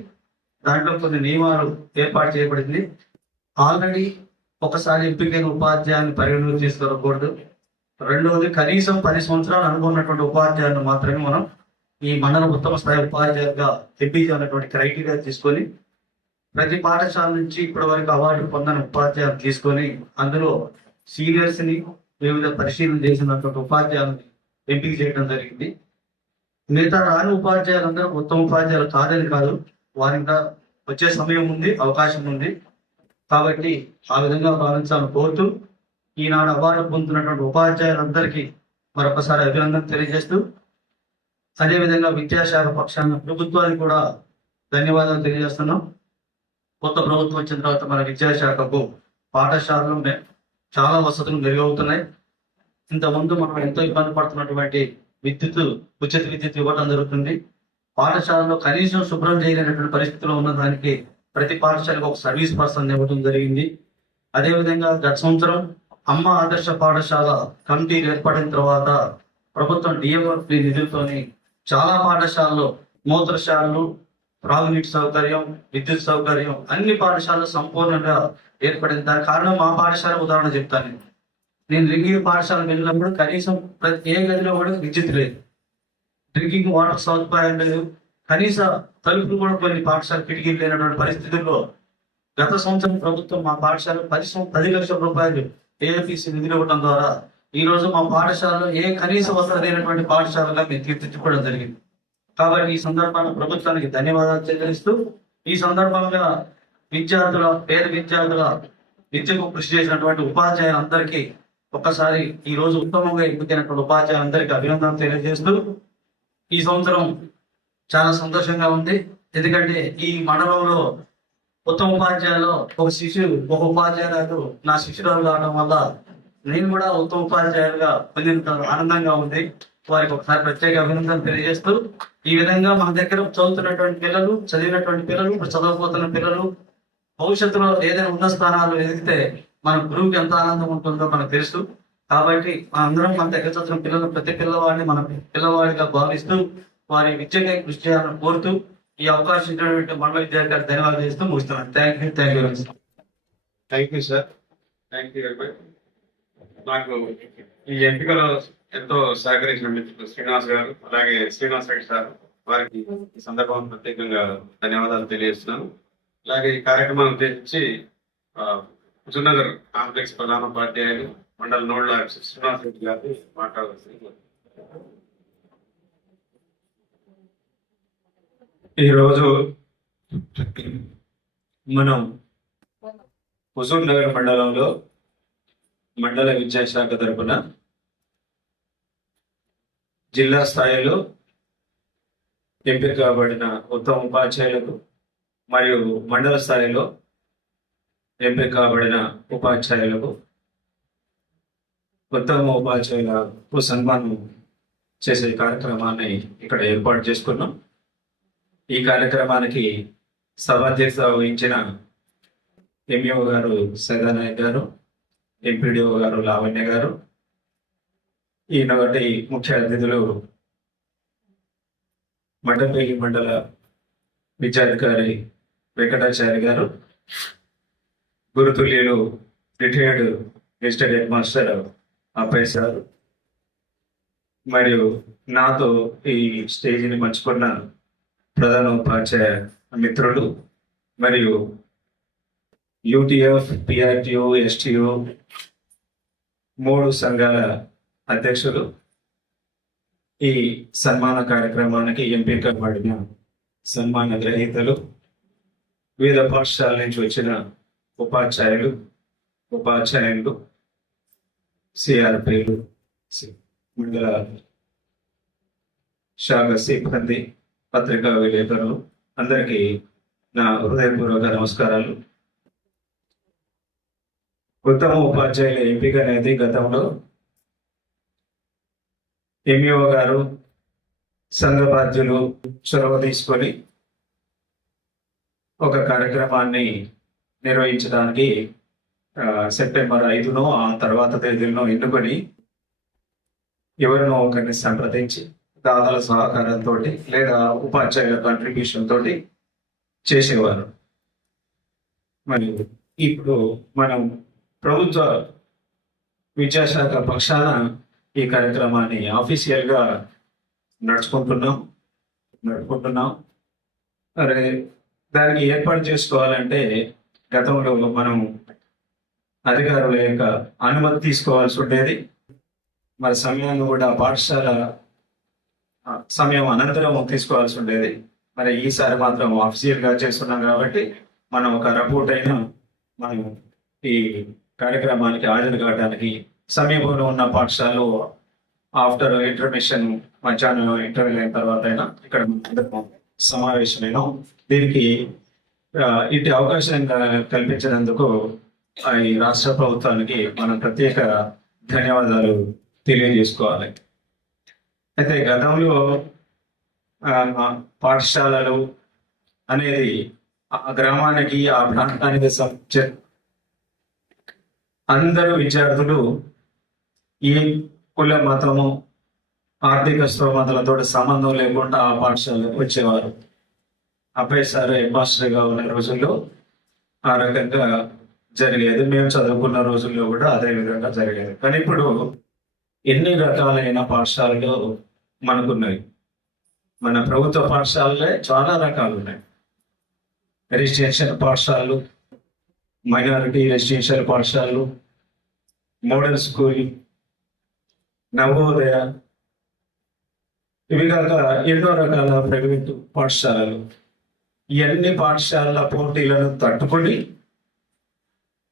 దాంట్లో కొన్ని నియమాలు ఏర్పాటు చేయబడింది. ఆల్రెడీ ఒకసారి ఎంపికైన ఉపాధ్యాయుని పరిగణలోకి తీసుకోకూడదు. రెండవది, కనీసం 10 సంవత్సరాలు అనుకున్నటువంటి ఉపాధ్యాయులను మాత్రమే మనం ఈ మండల ఉత్తమ స్థాయి ఉపాధ్యాయులుగా ఎంపిక చేయాలన్నటువంటి క్రైటీరియా తీసుకొని ప్రతి పాఠశాల నుంచి ఇప్పటి వరకు అవార్డు పొందని ఉపాధ్యాయులు తీసుకొని అందులో సీనియర్స్ ని వివిధ పరిశీలన చేసినటువంటి ఉపాధ్యాయులని ఎంపిక చేయడం జరిగింది. మిగతా రాని ఉపాధ్యాయులందరూ ఉత్తమ ఉపాధ్యాయులు కాదని కాదు, వారి ఇంకా వచ్చే సమయం ఉంది, అవకాశం ఉంది. కాబట్టి ఆ విధంగా భావించాలని కోరుతూ ఈనాడు అవార్డు పొందుతున్నటువంటి ఉపాధ్యాయులందరికీ మరొకసారి అభినందన తెలియజేస్తూ, అదేవిధంగా విద్యాశాఖ పక్షాన ప్రభుత్వానికి కూడా ధన్యవాదాలు తెలియజేస్తున్నాం. కొత్త ప్రభుత్వం వచ్చిన తర్వాత మన విద్యాశాఖకు పాఠశాలలో చాలా వసతులు మెరుగవుతున్నాయి. ఇంతకుముందు మనం ఎంతో ఇబ్బంది పడుతున్నటువంటి ఉచిత విద్యుత్ ఇవ్వడం జరుగుతుంది. పాఠశాలలో కనీసం శుభ్రం చేయలేనటువంటి పరిస్థితిలో ఉన్నదానికి ప్రతి పాఠశాలకు ఒక సర్వీస్ పర్సన్ ఇవ్వడం జరిగింది. అదేవిధంగా గత సంవత్సరం అమ్మ ఆదర్శ పాఠశాల కమిటీలు ఏర్పడిన తర్వాత ప్రభుత్వం డిఎంఎఫ్ నిధులతోని చాలా పాఠశాలలో మూత్రశాలలు, త్రాగునీటి సౌకర్యం, విద్యుత్ సౌకర్యం అన్ని పాఠశాలలు సంపూర్ణంగా ఏర్పడింది. దానికి కారణం మా పాఠశాల ఉదాహరణ చెప్తాను. నేను లింగిరి పాఠశాల వెళ్ళినప్పుడు కనీసం ప్రతి ఏ గదిలో కూడా విద్యుత్ లేదు, డ్రింకింగ్ వాటర్ సదుపాయం లేదు, కనీస తలుపులు కూడా కొన్ని పాఠశాల కిటికీలు లేనటువంటి పరిస్థితుల్లో గత సంవత్సరం ప్రభుత్వం మా పాఠశాల 10 లక్షల రూపాయలు ఏఎఫ్సి నిధులు ఇవ్వడం ద్వారా ఈ రోజు మా పాఠశాలలో ఏ కనీస వసతి లేనటువంటి పాఠశాలగా మేము తీర్చిదిద్దుకోవడం జరిగింది. కాబట్టి ఈ సందర్భంగా ప్రభుత్వానికి ధన్యవాదాలు తెలియజేస్తూ, ఈ సందర్భంగా పేద విద్యార్థుల విద్యకు కృషి చేసినటువంటి ఉపాధ్యాయులందరికీ ఒక్కసారి ఈ రోజు ఉత్తమంగా ఎంపికైనటువంటి ఉపాధ్యాయులందరికీ అభినందనలు తెలియజేస్తూ, ఈ సంవత్సరం చాలా సంతోషంగా ఉంది. ఎందుకంటే ఈ మండలంలో ఉత్తమ ఉపాధ్యాయులు ఒక ఉపాధ్యాయులు నా శిష్యురాలు కావడం వల్ల నేను కూడా ఉత్తమ ఉపాధ్యాయులుగా పొందినంత ఆనందంగా ఉంది. వారికి ఒకసారి ప్రత్యేక అభినందనలు తెలియజేస్తూ, ఈ విధంగా మన దగ్గర చదువుతున్నటువంటి పిల్లలు, చదివినటువంటి పిల్లలు, ఇప్పుడు చదవబోతున్న పిల్లలు భవిష్యత్తులో ఏదైనా ఉన్న స్థానాలు ఎదిగితే మన గురువుకి ఎంత ఆనందం ఉంటుందో మనకు తెలుసు. కాబట్టి అందరం మన దగ్గర చదువుతున్న పిల్లలు ప్రతి పిల్లవాడిని మన పిల్లవాడిగా భావిస్తూ వారి విద్యకై కృషి చేయాలని కోరుతూ ఈ అవకాశం ఇచ్చినటువంటి మండల విద్యార్థులకు ధన్యవాదాలు చేస్తూ ముగిస్తున్నాను. Thank you very much. Thank you sir. Thank you very much. నాకు ఈ ఎంపికలో ఎంతో సహకరించిన మిత్రులు శ్రీనివాస్ గారు, అలాగే శ్రీనివాస్ రెడ్డి సార్, వారికి ఈ సందర్భంగా ప్రత్యేకంగా ధన్యవాదాలు తెలియజేస్తున్నాను. అలాగే ఈ కార్యక్రమాన్ని ఉద్దేశించి హుజూర్నగర్ కాంప్లెక్స్ ప్రధాన ఉపాధ్యాయులు మండల నోడ్ల శ్రీనివాస్ రెడ్డి గారిని మాట్లాడవలసింది. ఈరోజు మనం హుజూర్నగర్ మండలంలో మండల విద్యాశాఖ తరపున జిల్లా స్థాయిలో ఎంపిక కాబడిన ఉత్తమ ఉపాధ్యాయులకు మరియు మండల స్థాయిలో ఎంపిక కాబడిన ఉపాధ్యాయులకు ఉత్తమ ఉపాధ్యాయులకు సన్మానం చేసే కార్యక్రమాన్ని ఇక్కడ ఏర్పాటు చేసుకున్నాం. ఈ కార్యక్రమానికి సభాధ్యక్షత వహించిన ఎంఈఓ గారు సైదానాయక్ గారు, ఎంపీడీఓ గారు లావణ్య గారు, ఈనాటి ముఖ్య అతిథులు మండపల్లి మండల విద్యాధికారి వెంకటాచారి గారు, గురుతుల్యులు retired gazetted head master Appaiah sir, మరియు నాతో ఈ స్టేజ్ని పంచుకున్న ప్రధాన ఉపాధ్యాయ మిత్రులు మరియు యూటీఎఫ్, పిఆర్టీయూ, ఎస్టీయూ 3 సంఘాల అధ్యక్షులు, ఈ సన్మాన కార్యక్రమానికి ఎంపిక పడిన సన్మాన గ్రహీతలు, వివిధ పాఠశాల నుంచి వచ్చిన ఉపాధ్యాయులు, సిఆర్పీలు, మండల శాఖ సిబ్బంది, పత్రికా విలేకరులు అందరికీ నా హృదయపూర్వక నమస్కారాలు. ఉత్తమ ఉపాధ్యాయుల ఎంపిక అనేది గతంలో ఎంఈఓ గారు, సంఘ బాధ్యులు చొరవ తీసుకొని ఒక కార్యక్రమాన్ని నిర్వహించడానికి సెప్టెంబర్ 5నో ఆ తర్వాత తేదీలను ఎన్నుకొని ఎవరినో ఒకరిని సంప్రదించి దాతల సహకారంతో లేదా ఉపాధ్యాయుల కాంట్రిబ్యూషన్ తోటి చేసేవారు. మరియు ఇప్పుడు మనం ప్రభుత్వ విద్యాశాఖ పక్షాన ఈ కార్యక్రమాన్ని ఆఫీషియల్గా నడుపుకుంటున్నాం. అరే దానికి ఏర్పాటు చేసుకోవాలంటే గతంలో మనం అధికారుల యొక్క అనుమతి తీసుకోవాల్సి ఉండేది. మరి సమయాన్ని కూడా పాఠశాల సమయం అనంతరం తీసుకోవాల్సి ఉండేది. మరి ఈసారి మాత్రం అఫీషియల్ గా చేస్తున్నాం కాబట్టి మనం ఒక రిపోర్ట్ అయినా మనం ఈ కార్యక్రమానికి హాజరు కావడానికి సమీపంలో ఉన్న పాఠశాలలో ఆఫ్టర్ ఇంటర్మిషన్ మధ్యాహ్నం ఇంటర్వ్యూ అయిన తర్వాత అయినా ఇక్కడ సమావేశమైన దీనికి ఇటు అవకాశం కల్పించినందుకు ఈ రాష్ట్ర ప్రభుత్వానికి మనం ప్రత్యేక ధన్యవాదాలు తెలియజేసుకోవాలి. అయితే గతంలో పాఠశాలలు అనేది ఆ గ్రామానికి ఆ ప్రాంతానికి అందరూ విద్యార్థులు ఈ కుల మతము ఆర్థిక స్తోమతలతో సంబంధం లేకుండా ఆ పాఠశాలకు వచ్చేవారు. అబ్బాయి సార్ హెడ్ మాస్టర్గా ఉన్న రోజుల్లో ఆ రకంగా జరిగేది. మేము చదువుకున్న రోజుల్లో కూడా అదే విధంగా జరిగేది. కానీ ఇప్పుడు ఎన్ని రకాలైన పాఠశాలలు మనకున్నాయి. మన ప్రభుత్వ పాఠశాలలే చాలా రకాలు ఉన్నాయి. రెసిడెన్షియల్ పాఠశాలలు, మైనారిటీ రెసిడెన్షియల్ పాఠశాలలు, మోడల్ స్కూల్, నవోదయ, ఇవి కాక ఎన్నో రకాల ప్రైవేటు పాఠశాలలు. ఇవన్నీ పాఠశాలల పోటీలను తట్టుకొని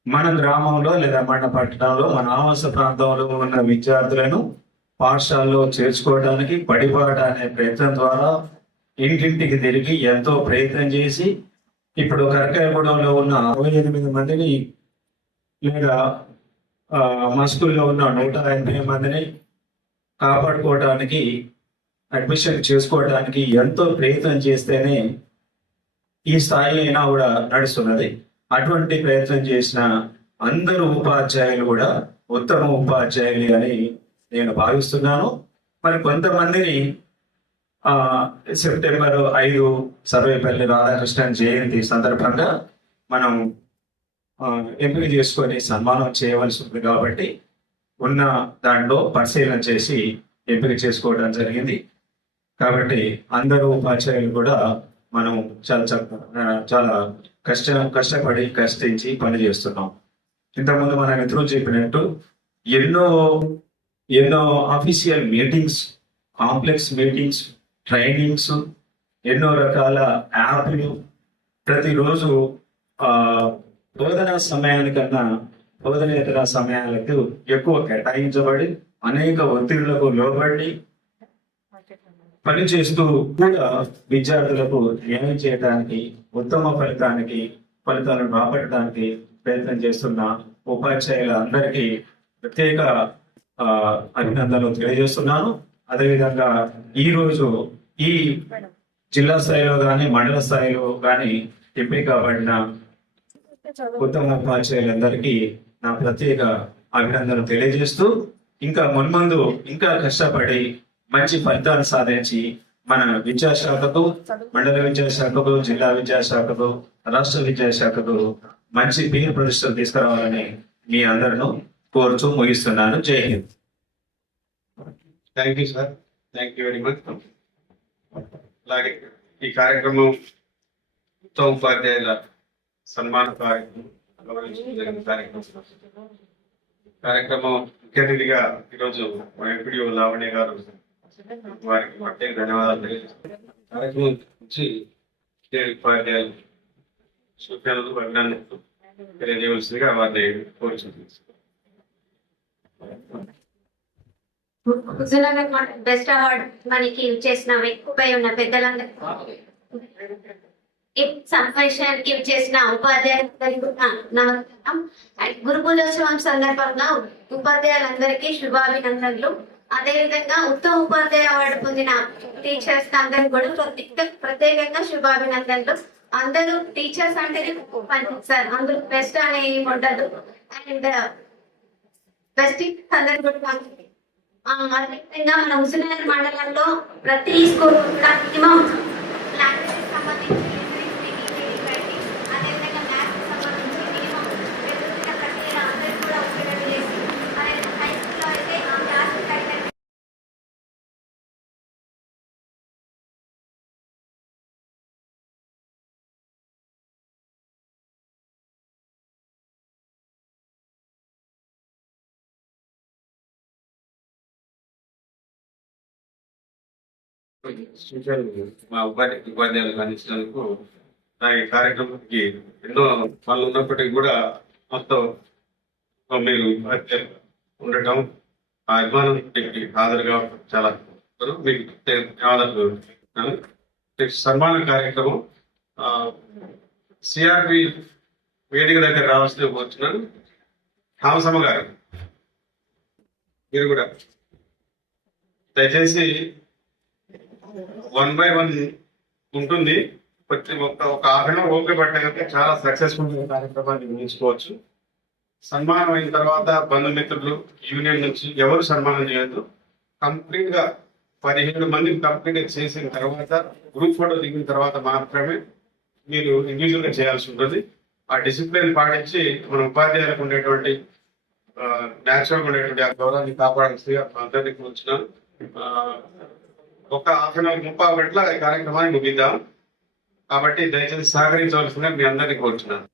మన గ్రామంలో లేదా మన పట్టణంలో మన ఆవాస ప్రాంతంలో ఉన్న విద్యార్థులను పాఠశాలలో చేర్చుకోవడానికి బడిబాట అనే ప్రయత్నం ద్వారా ఇంటింటికి తిరిగి ఎంతో ప్రయత్నం చేసి ఇప్పుడు కరకాయగూడెంలో ఉన్న 68 మందిని లేదా మా స్కూల్లో ఉన్న 180 మందిని కాపాడుకోవడానికి అడ్మిషన్ చేసుకోవడానికి ఎంతో ప్రయత్నం చేస్తేనే ఈ స్థాయి అయినా కూడా నడుస్తున్నది. అటువంటి ప్రయత్నం చేసిన అందరూ ఉపాధ్యాయులు కూడా ఉత్తమ ఉపాధ్యాయులు అని నేను భావిస్తున్నాను. మరి కొంతమందిని సెప్టెంబర్ 5 సర్వేపల్లి రాధాకృష్ణన్ జయంతి సందర్భంగా మనం ఎంపిక చేసుకొని సన్మానం చేయవలసి ఉంది కాబట్టి ఉన్న దాంట్లో పరిశీలన చేసి ఎంపిక చేసుకోవడం జరిగింది. కాబట్టి అందరూ ఉపాధ్యాయులు కూడా మనం చాలా కష్టపడి కష్టించి పని చేస్తున్నాం. ఇంతకుముందు మన మిత్రులు చెప్పినట్టు ఎన్నో official meetings, complex meetings, trainings, ఎన్నో రకాల యాప్లు ప్రతిరోజు బోధనా సమయానికన్నా బోధనేతర సమయాలకు ఎక్కువ కేటాయించబడి అనేక ఒత్తిళ్లకు లోబడి పనిచేస్తూ కూడా విద్యార్థులకు న్యాయం చేయడానికి ఉత్తమ ఫలితాలను రాబట్టడానికి ప్రయత్నం చేస్తున్న ఉపాధ్యాయుల అందరికీ ప్రత్యేక అభినందనలు తెలియజేస్తున్నాను. అదేవిధంగా ఈరోజు ఈ జిల్లా స్థాయిలో కానీ మండల స్థాయిలో కానీ ఎంపిక కాబడిన ఉత్తమ ఉపాధ్యాయులందరికీ నా ప్రత్యేక అభినందనలు తెలియజేస్తూ ఇంకా మున్ముందు ఇంకా కష్టపడి మంచి ఫలితాలు సాధించి మన విద్యాశాఖకు, మండల విద్యాశాఖకు, జిల్లా విద్యాశాఖకు, రాష్ట్ర విద్యాశాఖకు మంచి పేరు ప్రతిష్టలు తీసుకురావాలని మీ అందరిను కోరుచూ ముగిస్తున్నాను. జై Hind. Thank you sir, thank you very much. అలాగే ఈ కార్యక్రమం ఉత్తమ ఉపాధ్యాయుల సన్మాన కార్యక్రమం ముఖ్య అతిథిగా ఈరోజు ఎంపీడీఓ లావణ్య గారు, వారికి ప్రత్యేక ధన్యవాదాలు తెలియజేస్తున్నాను. కార్యక్రమం నుంచి ఉపాధ్యాయులు సూచనలు అభినందనలు తెలియజేయవలసిందిగా వారిని కోరుచున్నాను. బెస్ట్ అవార్డ్ మనకి చేసిన ఎక్కువై ఉన్న పెద్దలందరికీ చేసిన ఉపాధ్యాయులందరికీ నమస్కారం. గురుకులోత్సవం సందర్భంగా ఉపాధ్యాయులందరికీ శుభాభినందనలు. అదేవిధంగా ఉత్తమ ఉపాధ్యాయ అవార్డు పొందిన టీచర్స్ అందరికి కూడా ప్రత్యేకంగా శుభాభినందనలు. అందరూ టీచర్స్ అంటేనే సార్, అందరూ బెస్ట్ అనే ఉండదు. అండ్ బెస్ట్ అందరు కూడా అదేవిధంగా మన హుజూర్నగర్ మండలంలో ప్రతి స్కూల్ కూడా మినిమం సూచనలు మా ఉపాధ్యాయులకు అందించినందుకు నా ఈ కార్యక్రమానికి ఎన్నో పనులు ఉన్నప్పటికీ కూడా మొత్తం మీరు ఉండటం ఆ అభిమానానికి హాజరుగా చాలా మీకు ధన్యవాదాలు. సన్మాన కార్యక్రమం సిఆర్పి వేదిక దగ్గర రావాల్సింది కోరుతున్నాను. రామసమ్మ గారు మీరు కూడా దయచేసి 1 by 1 ఉంటుంది. ఒక హాఫ్ అన్ అవర్ ఓకే పట్టిన చాలా సక్సెస్ఫుల్ కార్యక్రమాన్ని నిర్వహించుకోవచ్చు. సన్మానం అయిన తర్వాత బంధుమిత్రులు యూనియన్ నుంచి ఎవరు సన్మానం చేయొద్దు. కంప్లీట్ గా 17 మందిని కంప్లీట్ చేసిన తర్వాత గ్రూప్ ఫోటో దిగిన తర్వాత మాత్రమే మీరు ఇండివిజువల్ గా చేయాల్సి ఉంటుంది. ఆ డిసిప్లిన్ పాటించి మన ఉపాధ్యాయులకు ఉండేటువంటి న్యాచురల్ గా ఉండేటువంటి ఆ గౌరవాన్ని కాపాడాల్సి అందరికి వచ్చిన ఒక హాఫ్ అన్ అవర్ 30 గంటల ఈ కార్యక్రమాన్ని ముగిద్దాం. కాబట్టి దయచేసి సహకరించవలసిందిగా మీ అందరినీ కోరుతున్నాను.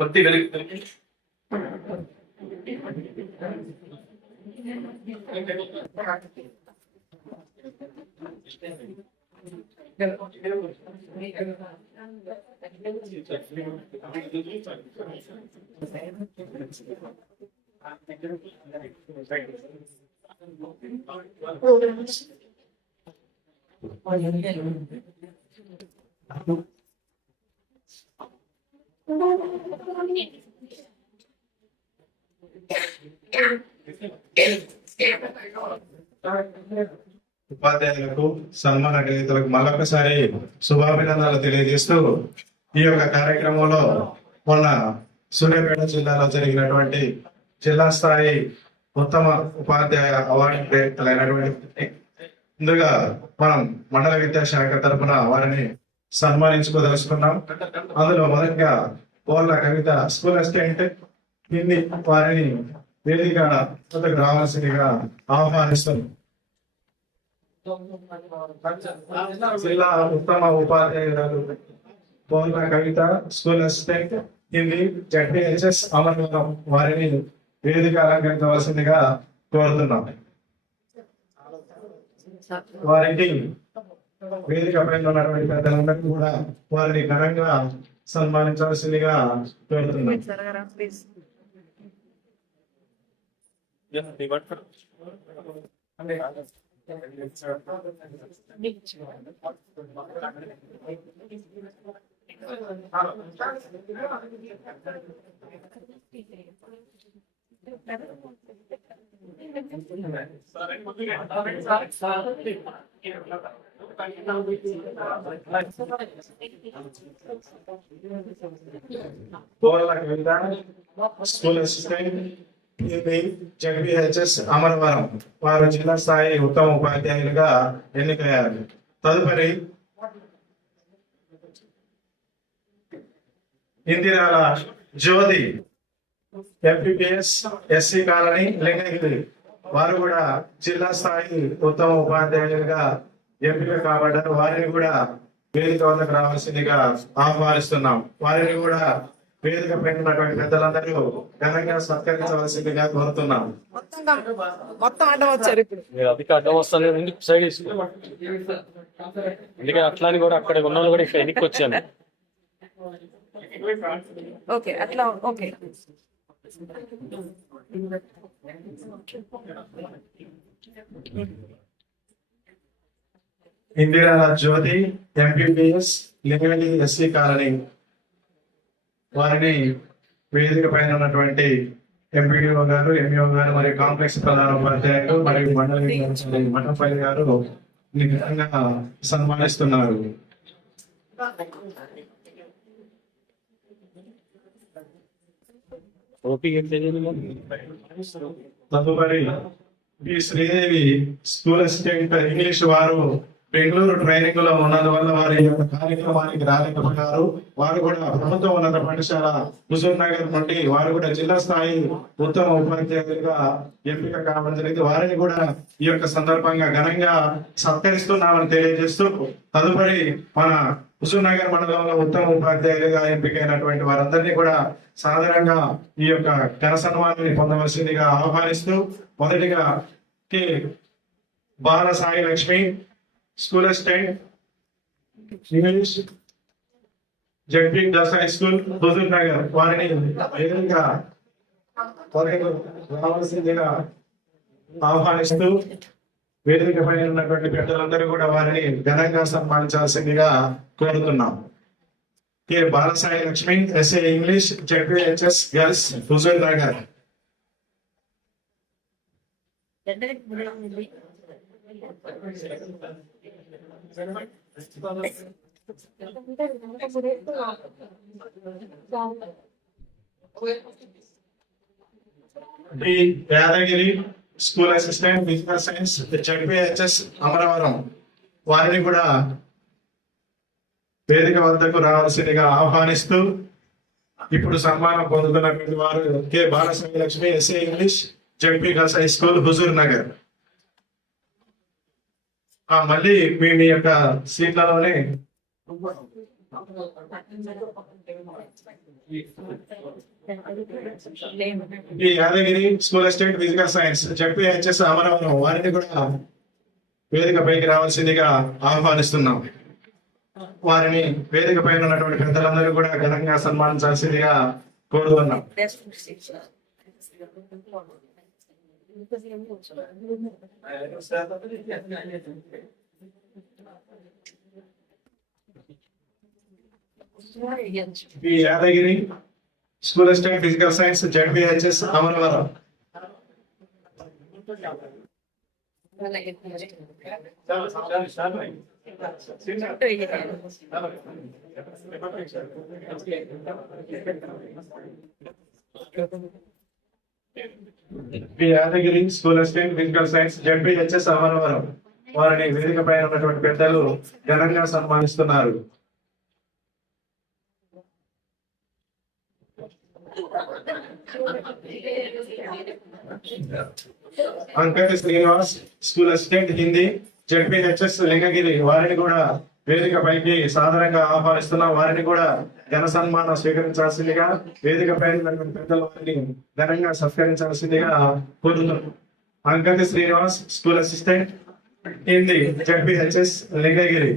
కొద్దిగా ఉపాధ్యాయులకు సన్మాన గ్రహీతలకు మళ్ళొకసారి శుభాభినందనలు తెలియజేస్తూ ఈ యొక్క కార్యక్రమంలో మొన్న సూర్యాపేట జిల్లాలో జరిగినటువంటి జిల్లా స్థాయి ఉత్తమ ఉపాధ్యాయ అవార్డు గ్రహీతలైనటువంటి ముందుగా మనం మండల విద్యాశాఖ తరఫున వారిని సన్మానించుకోదలుచుకున్నాం. అందులో మొదటిగా పోర్ల కవిత స్కూల్ అసిస్టెంట్ హిందీ వారిని వేదిక వద్దకు రావాల్సిందిగా ఆహ్వానిస్తుంది. జిల్లా ఉత్తమ ఉపాధ్యాయురాలు పోర్ల కవిత స్కూల్ అసిస్టెంట్ హిందీ జడ్పీహెచ్ఎస్ అమర్వరం వారిని వేదిక అలంకరించవలసిందిగా కోరుతున్నాం. వారికి వేదిక పైన ఉన్నటువంటి పెద్దలందరికీ కూడా వారిని ఘనంగా సన్మానించవలసిందిగా కోరుతున్నాం. School assistant Hindi ZPHS Amaravaram వారు జిల్లా స్థాయి ఉత్తమ ఉపాధ్యాయులుగా ఎన్నికయ్యారు. తదుపరి ఇందిరాల జ్యోతి ఎంపీపీఎస్ ఎస్సీ కాలనీ లింగగిరి వారు కూడా జిల్లా స్థాయి ఉత్తమ ఉపాధ్యాయులుగా ఎంపిక కాబడ్డారు. వారిని కూడా వేదిక వద్దకు రావాల్సిందిగా ఆహ్వానిస్తున్నాం. వారిని కూడా వేదిక పైన ఉన్నటువంటి పెద్దలందరూ ఘనంగా సత్కరించవలసిందిగా కోరుతున్నాం. మొత్తం అడ్డం వచ్చారు ఇప్పుడు. అధిక అడ్డం వస్తుంది ఎందుకు సైడ్ అందుకే అట్లా అని కూడా అక్కడ ఉన్న కూడా ఇక్కడ వెనక్కి వచ్చాను. ఓకే అట్లా ఓకే. ఇందిరాల జ్యోతి ఎంపీపీఎస్ లింగగిరి ఎస్సీ కాలనీ వారిని వేదిక పైన ఉన్నటువంటి ఎంపీడీఓ గారు, ఎంఈఓ గారు మరియు కాంప్లెక్స్ ప్రధాన ఉపాధ్యాయులు మరియు మండలి మఠంపల్లి గారు నిజంగా సన్మానిస్తున్నారు. తదుపరి B Sridevi school assistant English వారు బెంగళూరు ట్రైనింగ్ లో ఉన్నందువల్ల వారి యొక్క కార్యక్రమానికి రాలేకపోయారు. వారు కూడా ప్రభుత్వ ఉన్నత పాఠశాల హుజూర్ నగర్ నుండి వారు కూడా జిల్లా స్థాయి ఉత్తమ ఉపాధ్యాయులుగా ఎంపిక కావడం జరిగింది. వారిని కూడా ఈ యొక్క సందర్భంగా ఘనంగా సత్కరిస్తున్నామని తెలియజేస్తూ తదుపరి మన హుజూర్ నగర్ మండలంలో ఉత్తమ ఉపాధ్యాయులుగా ఎంపికైనటువంటి వారందరినీ కూడా సాధారణంగా ఈ యొక్క ఘన సన్మానాన్ని పొందవలసిందిగా ఆహ్వానిస్తూ మొదటిగా K Bala Sai Lakshmi school assistant English ZP girls high school Huzur Nagar వారిని వేదికగా రావాల్సిందిగా ఆహ్వానిస్తూ వేదిక పైన ఉన్నటువంటి పెద్దలందరూ కూడా వారిని ఘనంగా సన్మానించాల్సిందిగా కోరుతున్నాం. K Balasai Lakshmi SA English ZPHS girls Huzur Nagar. D Yadagiri school assistant business science ZPHS Amaravaram వారిని కూడా వేదిక వద్దకు రావాల్సిందిగా ఆహ్వానిస్తూ ఇప్పుడు సన్మానం పొందుతున్నటువంటి వారు K Balasai Lakshmi SA English ZP girls high school Huzur Nagar. మళ్ళీ మీ యొక్క సీట్లలోనే ఈ Yadagiri school assistant physical science ZPHS Amaravaram వారిని కూడా వేదిక పైకి రావాల్సిందిగా ఆహ్వానిస్తున్నాం. వారిని వేదిక పైన ఉన్నటువంటి పెద్దలందరూ కూడా ఘనంగా సన్మానించాల్సిందిగా కోరుతున్నాం. ఈ Yadagiri school assistant physical science ZPHS Amaravaram Yadagiri school assistant physical science ZPHS Amaravaram వారిని వేదిక పైన ఉన్నటువంటి పెద్దలు ఘనంగా సన్మానిస్తున్నారు. Ankati Srinivas school assistant Hindi ZPHS Lingagiri వారిని కూడా వేదిక పైకి సాధారణంగా ఆహ్వానిస్తున్న వారిని కూడా ఘన సన్మానం స్వీకరించాల్సిందిగా వేదిక పైన పెద్దల వారిని ఘనంగా సత్కరించాల్సిందిగా కోరుతున్నాం. Ankati Srinivas school assistant Hindi ZPHS Lingagiri.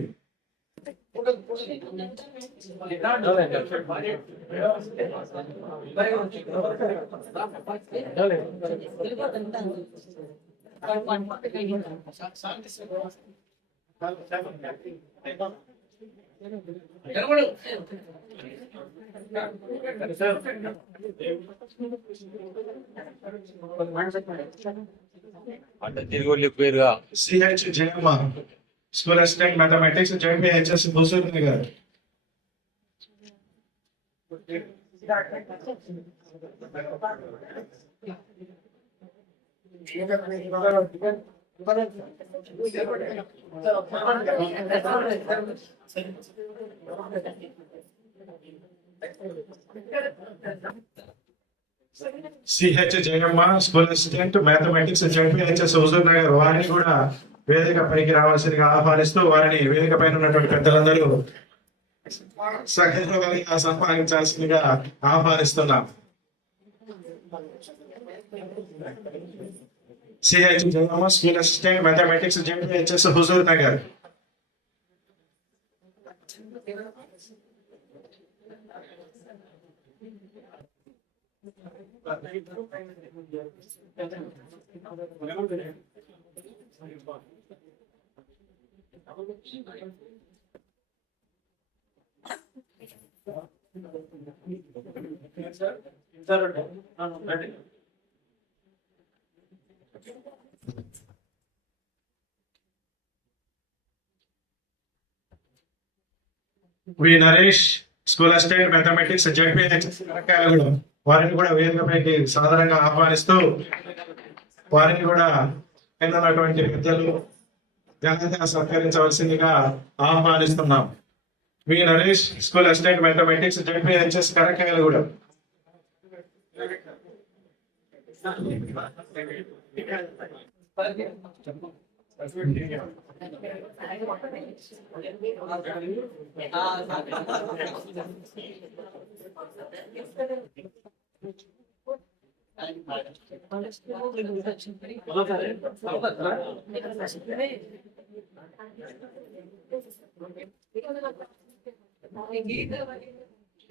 CH Jayamma school assistant mathematics ZPHS Huzur Nagar. CH Jayamma school assistant mathematics ZPHS Huzur Nagar వారిని కూడా వేదిక పైకి రావాల్సిందిగా ఆహ్వానిస్తూ వారిని వేదిక పైన ఉన్నటువంటి పెద్దలందరూ సహజంగా సన్మానించాల్సిందిగా ఆహ్వానిస్తున్నాం. CH Jayamma school assistant mathematics ZPHS Huzur Nagar. V Naresh school assistant mathematics ZPHS Karakalagudem వారిని కూడా వేదికపైకి సాధారణంగా ఆహ్వానిస్తూ వారిని కూడా ఎన్నటువంటి పెద్దలు ఘనంగా సత్కరించవలసిందిగా ఆహ్వానిస్తున్నాం. V Naresh school assistant mathematics ZPHS Karakalagudem.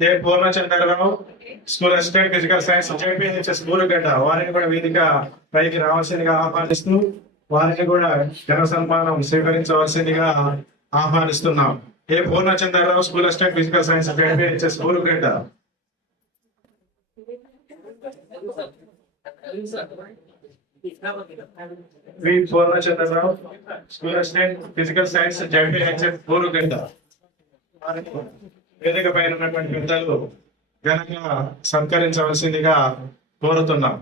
A Purnachandrarao school assistant physical science ZPHS Burugadda వారిని కూడా వేదిక పైకి రావాల్సిందిగా ఆహ్వానిస్తూ వారిని కూడా జన సన్మానం స్వీకరించవలసిందిగా ఆహ్వానిస్తున్నాం. A Purnachandrarao school assistant physical science ZPHS Burugadda. V Purnachandrarao school assistant physical science ZPHS Burugadda. వేదిక పైన ఉన్నటువంటి పెద్దలు ఘనంగా సత్కరించవలసిందిగా కోరుతున్నాం.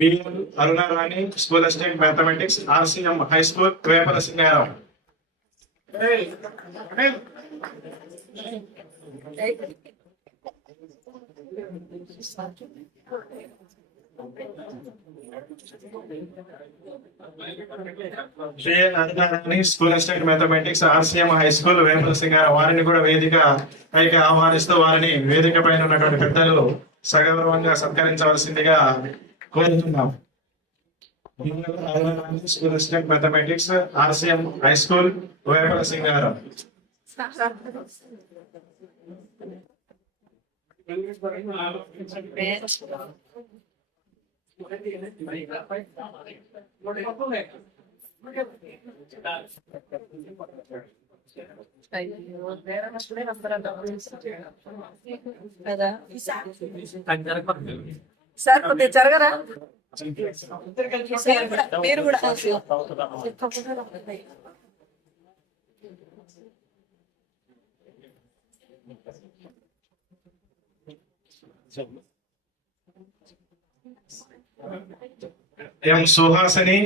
BL Arunarani school assistant mathematics RCM high school Vepala Singaram. BL Arunarani school assistant mathematics RCM high school Vepala Singaram వారిని కూడా వేదిక పైకి ఆహ్వానిస్తూ వారిని వేదిక పైన ఉన్నటువంటి పెద్దలు సగౌరవంగా సత్కరించవలసిందిగా కోరుతున్నాం. School assistant mathematics RCM high school Vepala Singaram. Sir కొద్దిగా జరగరా మీరు కూడా M Suhasini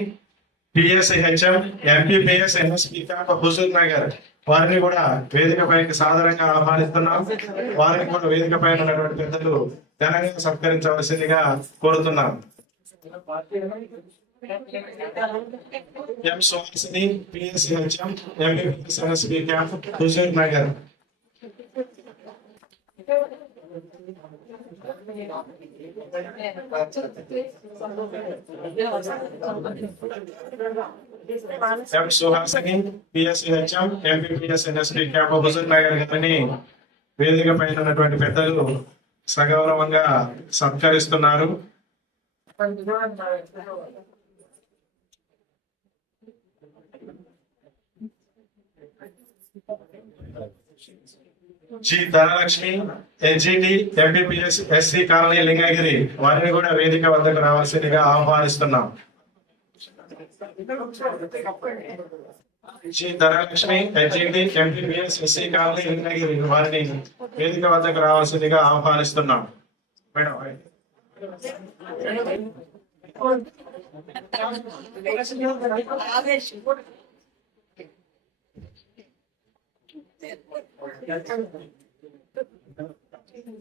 PSHM MPPS NSP camp Huzur Nagar వారిని కూడా వేదిక పైకి సాధారణంగా ఆహ్వానిస్తున్నాం. వారిని కూడా వేదిక పైన ఉన్నటువంటి పెద్దలు ఘనంగా సత్కరించవలసిందిగా కోరుతున్నాం. M Suhasini PSHM MPPS NSP camp Huzur Nagar. M Suhasini PSHM MPPS NSP camp Huzur Nagar గారిని వేదిక పైన ఉన్నటువంటి పెద్దలు సగౌరవంగా సత్కరిస్తున్నారు. G Dhanalakshmi NGT MPPS SC colony Lingagiri వారిని కూడా వేదిక వద్దకు రావాల్సిందిగా ఆహ్వానిస్తున్నాం. G Dhanalakshmi NGT MPPS SC colony Lingagiri వారిని వేదిక వద్దకు రావాల్సిందిగా ఆహ్వానిస్తున్నాం. Madam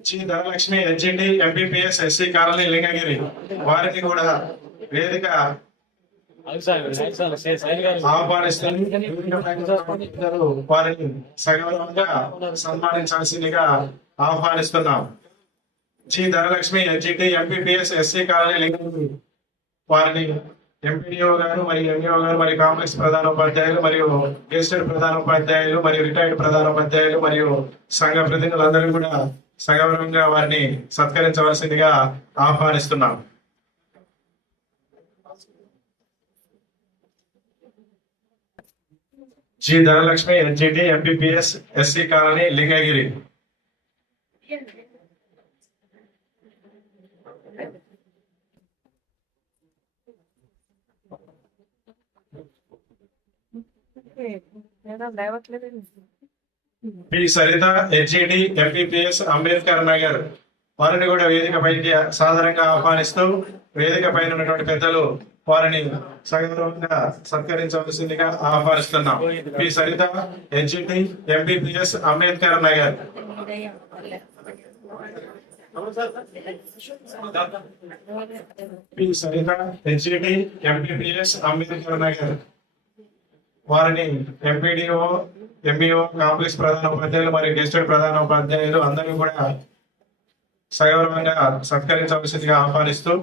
G Dhanalakshmi NGT MPPS SC colony Lingagiri వారిని కూడా వేదిక ఆహ్వానిస్తుంది. వారిని సగౌరవంగా సన్మానించాల్సిందిగా ఆహ్వానిస్తున్నాం. G Dhanalakshmi NGT MPPS SC colony Lingagiri వారిని ఎంపీడీఓ గారు మరియు ఎంఈఓ గారు మరియు కాంప్లెక్స్ ప్రధానోపాధ్యాయులు మరియు గెస్టెడ్ ప్రధానోపాధ్యాయులు మరియు రిటైర్డ్ ప్రధానోపాధ్యాయులు మరియు సంఘ ప్రతినిధులందరూ కూడా సగౌరవంగా వారిని సత్కరించవలసిందిగా ఆహ్వానిస్తున్నాం. G Dhanalakshmi NGT MPPS SC colony Lingagiri. P Saritha హెచ్ఈడి MPPS Ambedkar Nagar వారిని కూడా వేదిక పైకి సాధారణంగా ఆహ్వానిస్తూ వేదిక పైన ఉన్నటువంటి పెద్దలు వారిని సగౌరవంగా సత్కరించవలసిందిగా ఆహ్వానిస్తున్నాం. P Saritha NGT MBBS Ambedkar Nagar. P Saritha NGT MBBS Ambedkar Nagar. వారిని ఎంపీడీఓ ఎంబీఓ కాంప్లెక్స్ ప్రధాన ఉపాధ్యాయులు మరియు గెస్టెడ్ ప్రధాన ఉపాధ్యాయులు అందరూ కూడా సగౌరవంగా సత్కరించవలసిందిగా ఆహ్వానిస్తూ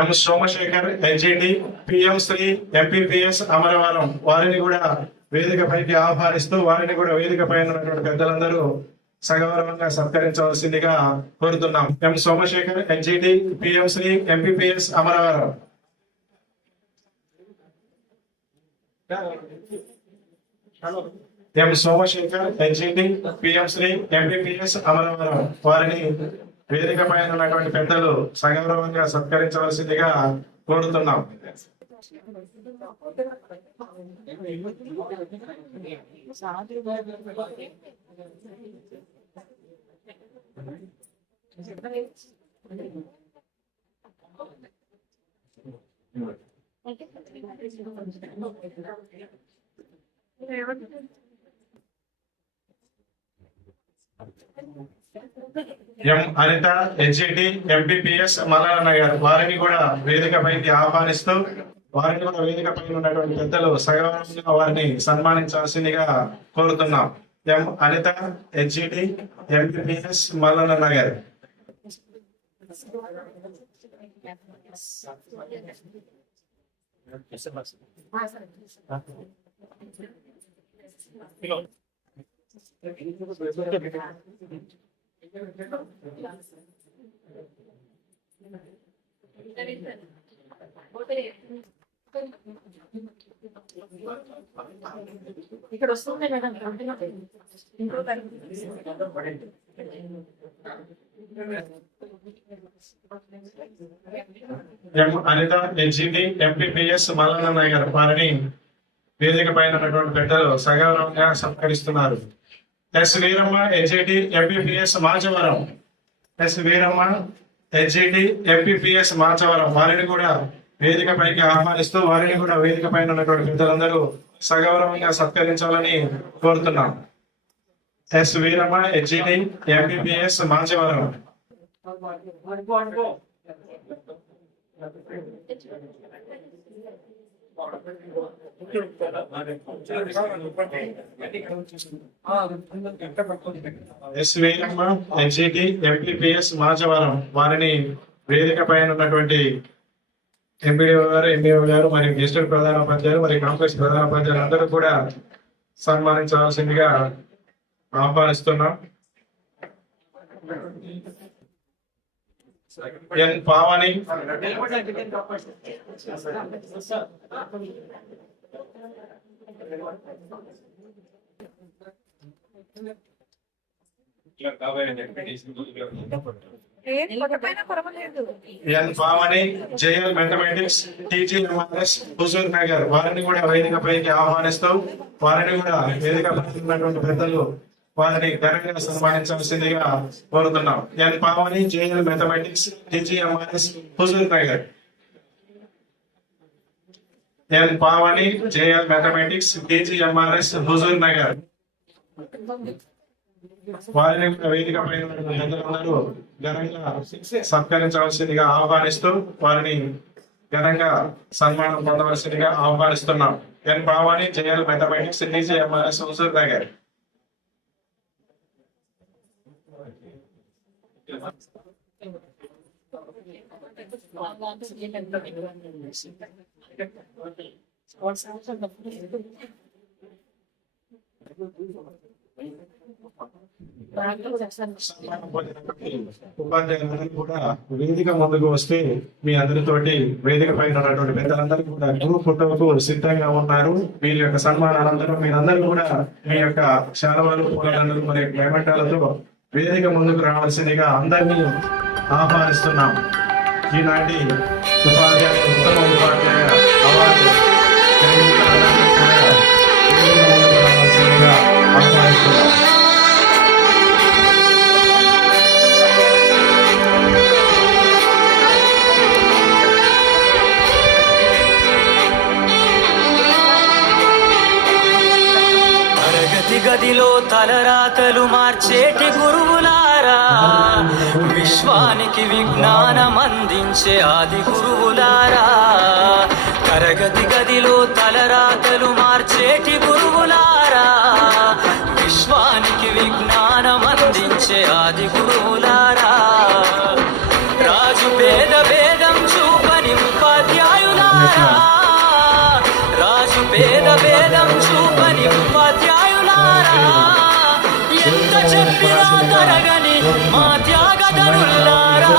M Somasekhar NGT PM Shri MPPS Amaravaram. వారిని కూడా వేదికపైకి ఆహ్వానిస్తూ వారిని కూడా వేదిక పైన ఉన్నటువంటి పెద్దలందరూ సగౌరవంగా సత్కరించవలసిందిగా కోరుతున్నాం. M Somasekhar NGT PM Shri MPPS Amaravaram. M Somasekhar NGT PM Shri MPPS Amaravaram. వారిని వేదిక పైన ఉన్నటువంటి పెద్దలు సగౌరవంగా సత్కరించవలసిందిగా కోరుతున్నాం. M Anitha NGT MPPS Mallanna Nagar. వారిని కూడా వేదికపైకి ఆహ్వానిస్తూ వారిని కూడా వేదిక పైన ఉన్నటువంటి పెద్దలు సగౌరవంగా వారిని సన్మానించాల్సిందిగా కోరుతున్నాం. M Anitha NGT MPPS Mallanna Nagar. ఇక్కడ వస్తుంది madam. M Anitha NGT MPPS Mallanna Nagar. వారిని వేదిక పైన ఉన్నటువంటి పెద్దలు సగౌరవంగా సత్కరిస్తున్నారు. S Veeramma NGT MPPS Machavaram. S Veeramma NGT MPPS Machavaram. వారిని కూడా వేదిక పైకి ఆహ్వానిస్తూ వారిని కూడా వేదిక పైన ఉన్నటువంటి పెద్దలందరూ సగౌరవంగా సత్కరించాలని కోరుతున్నాం. S Veeramma NGT MPPS Machavaram. S Veeramma NGT MPPS Machavaram. వారిని వేదిక పైన ఉన్నటువంటి ఎంపీడీఓ గారు ఎంఈఓ గారు మరియు గెస్టెడ్ ప్రధాన ఉపాధ్యాయులు మరియు కాంప్లెక్స్ ప్రధాన ఉపాధ్యాయులు అందరూ కూడా సన్మానించవలసిందిగా ఆహ్వానిస్తున్నాం. ఎన్ పావని ఎన్ పావని జేఎల్ మ్యాథమెటిక్స్ టీజీఎంఆర్ఎస్ హుజూర్ నగర్. వారిని కూడా వేదిక పైకి ఆహ్వానిస్తూ వారిని కూడా వేదిక పై ఉన్నటువంటి పెద్దలు వారిని ఘనంగా సన్మానించాల్సిందిగా కోరుతున్నాం. ఎన్ పావని జేఎల్ మ్యాథమెటిక్స్ టీజీఎంఆర్ఎస్ హుజూర్ నగర్. ఎన్ పావని జేఎల్ మ్యాథమెటిక్స్ టీజీఎంఆర్ఎస్ హుజూర్ నగర్. వారిని వేదిక పై పెద్దలందరూ ఘనంగా సత్కరించవలసిందిగా ఆహ్వానిస్తూ వారిని ఘనంగా సన్మానం పొందవలసిందిగా ఆహ్వానిస్తున్నాం. ఎన్ పావని జేఎల్ మ్యాథమెటిక్స్ టీజీఎంఆర్ఎస్ హుజూర్ నగర్. ఉపాధ్యాయులందరూ కూడా వేదిక ముందుకు వస్తే మీ అందరితోటి వేదిక పైన ఉన్నటువంటి పెద్దలందరూ కూడా గ్రూప్ ఫోటోకు సిద్ధంగా ఉన్నారు. వీరి యొక్క సన్మానానంతరం మీరందరూ కూడా మీ యొక్క శాలువాలు, పూలదండలు మరియు మేమంటాలతో వేదిక ముందుకు రావాల్సిందిగా అందరినీ ఆహ్వానిస్తున్నాం. ఈనాటి ఉత్తమ ఉపాధ్యాయ అవార్డు గ్రహీతలందరినీ కూడా వేదిక ముందుకు రావాల్సిందిగా ఆహ్వానిస్తున్నాం. తరగతి గదిలో తలరాతలు మార్చేటి గురువులారా, విశ్వానికి విజ్ఞానం అందించే ఆది గురువులారా. తరగతి గదిలో తలరాతలు మార్చేటి గురువులారా, విశ్వానికి విజ్ఞానం అందించే ఆది గురువులారా. రాజు భేదం చూపని ఉపాధ్యాయులారా, రాజు భేదం చూపని ఉపాధ్యాయులారా. ఎంత చెప్పినా తరగని మా త్యాగధనులారా.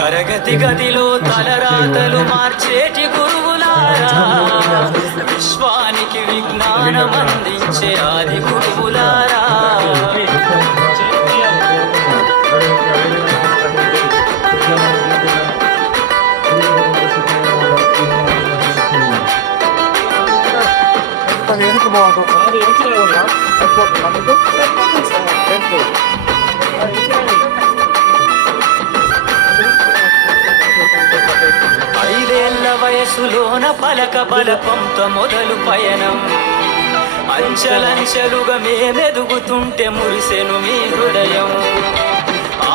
తరగతి గదిలో తలరాతలు మార్చేటి గురువులారా, విశ్వానికి విజ్ఞానం అందించే ఆది గురువులారా. ఐదేళ్ల వయసులోన పలక బలపంతో మొదలు పయనం, అంచెలంచెలుగా మేమెదుగుతుంటే మురిసెను మీ హృదయం.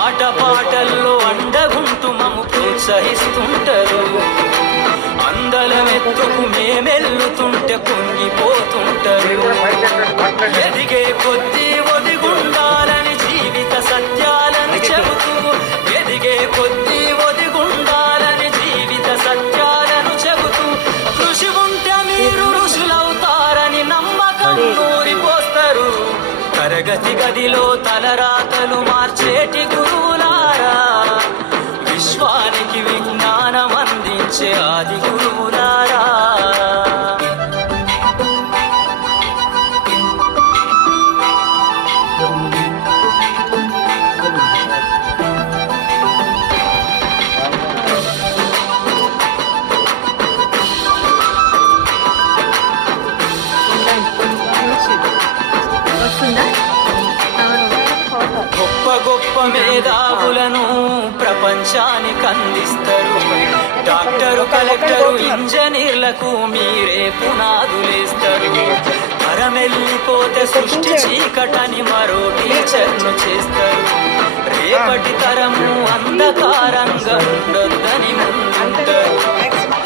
ఆటపాటల్లో అండగుంటూ మమ్ము ప్రోత్సహిస్తుంటారు, అందలమెత్తుకు మేమెల్లుతుంటే పొంగిపోతుంటారు. ఎదిగే కొద్దీ ఒదిగుండాలని జీవిత సత్యాలను చెబుతూ, ఎదిగే కొద్దీ ఒదిగుండాలని జీవిత సత్యాలను చెబుతూ, కృషి ఉంటే మీరు ఋషులవుతారని నమ్మకం నూరిపోస్తారు. తరగతి గదిలో తలరాతలు మార్చేటి గురువులారా, విశ్వానికి విజ్ఞానం అందించే ఆది గురువులారా. గొప్ప గొప్ప మేధావులను ప్రపంచానికి అందిస్తారు. డాక్టరు, కలెక్టరు, ఇంజనీర్లకు మీరే పునాదులేస్తారు. తరమెల్లిపోతే సృష్టి చీకటని మరో టీచర్ను చేస్తారు. రేపటి తరము అంధకారంగా ఉండొద్దని ముందుంటారు.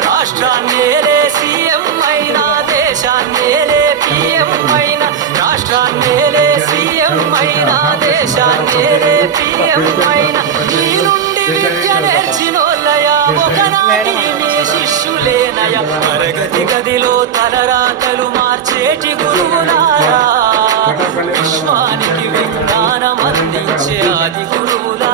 రాష్ట్రాన్నేలే సీఎం అయినా, దేశాన్నేలే పిఎం అయినా, రాష్ట్రాన్నేలే సీఎం అయినా, దేశాన్నేలే పిఎం అయినా, మీ నుండి విద్య నేర్చినోళ్ళయా ఒకనాటి మీ శిష్యులేనయా. తరగతి గదిలో తలరాతలు మార్చేటి గురువులారా, విశ్వానికి విజ్ఞానం అందించే ఆది గురువులారా.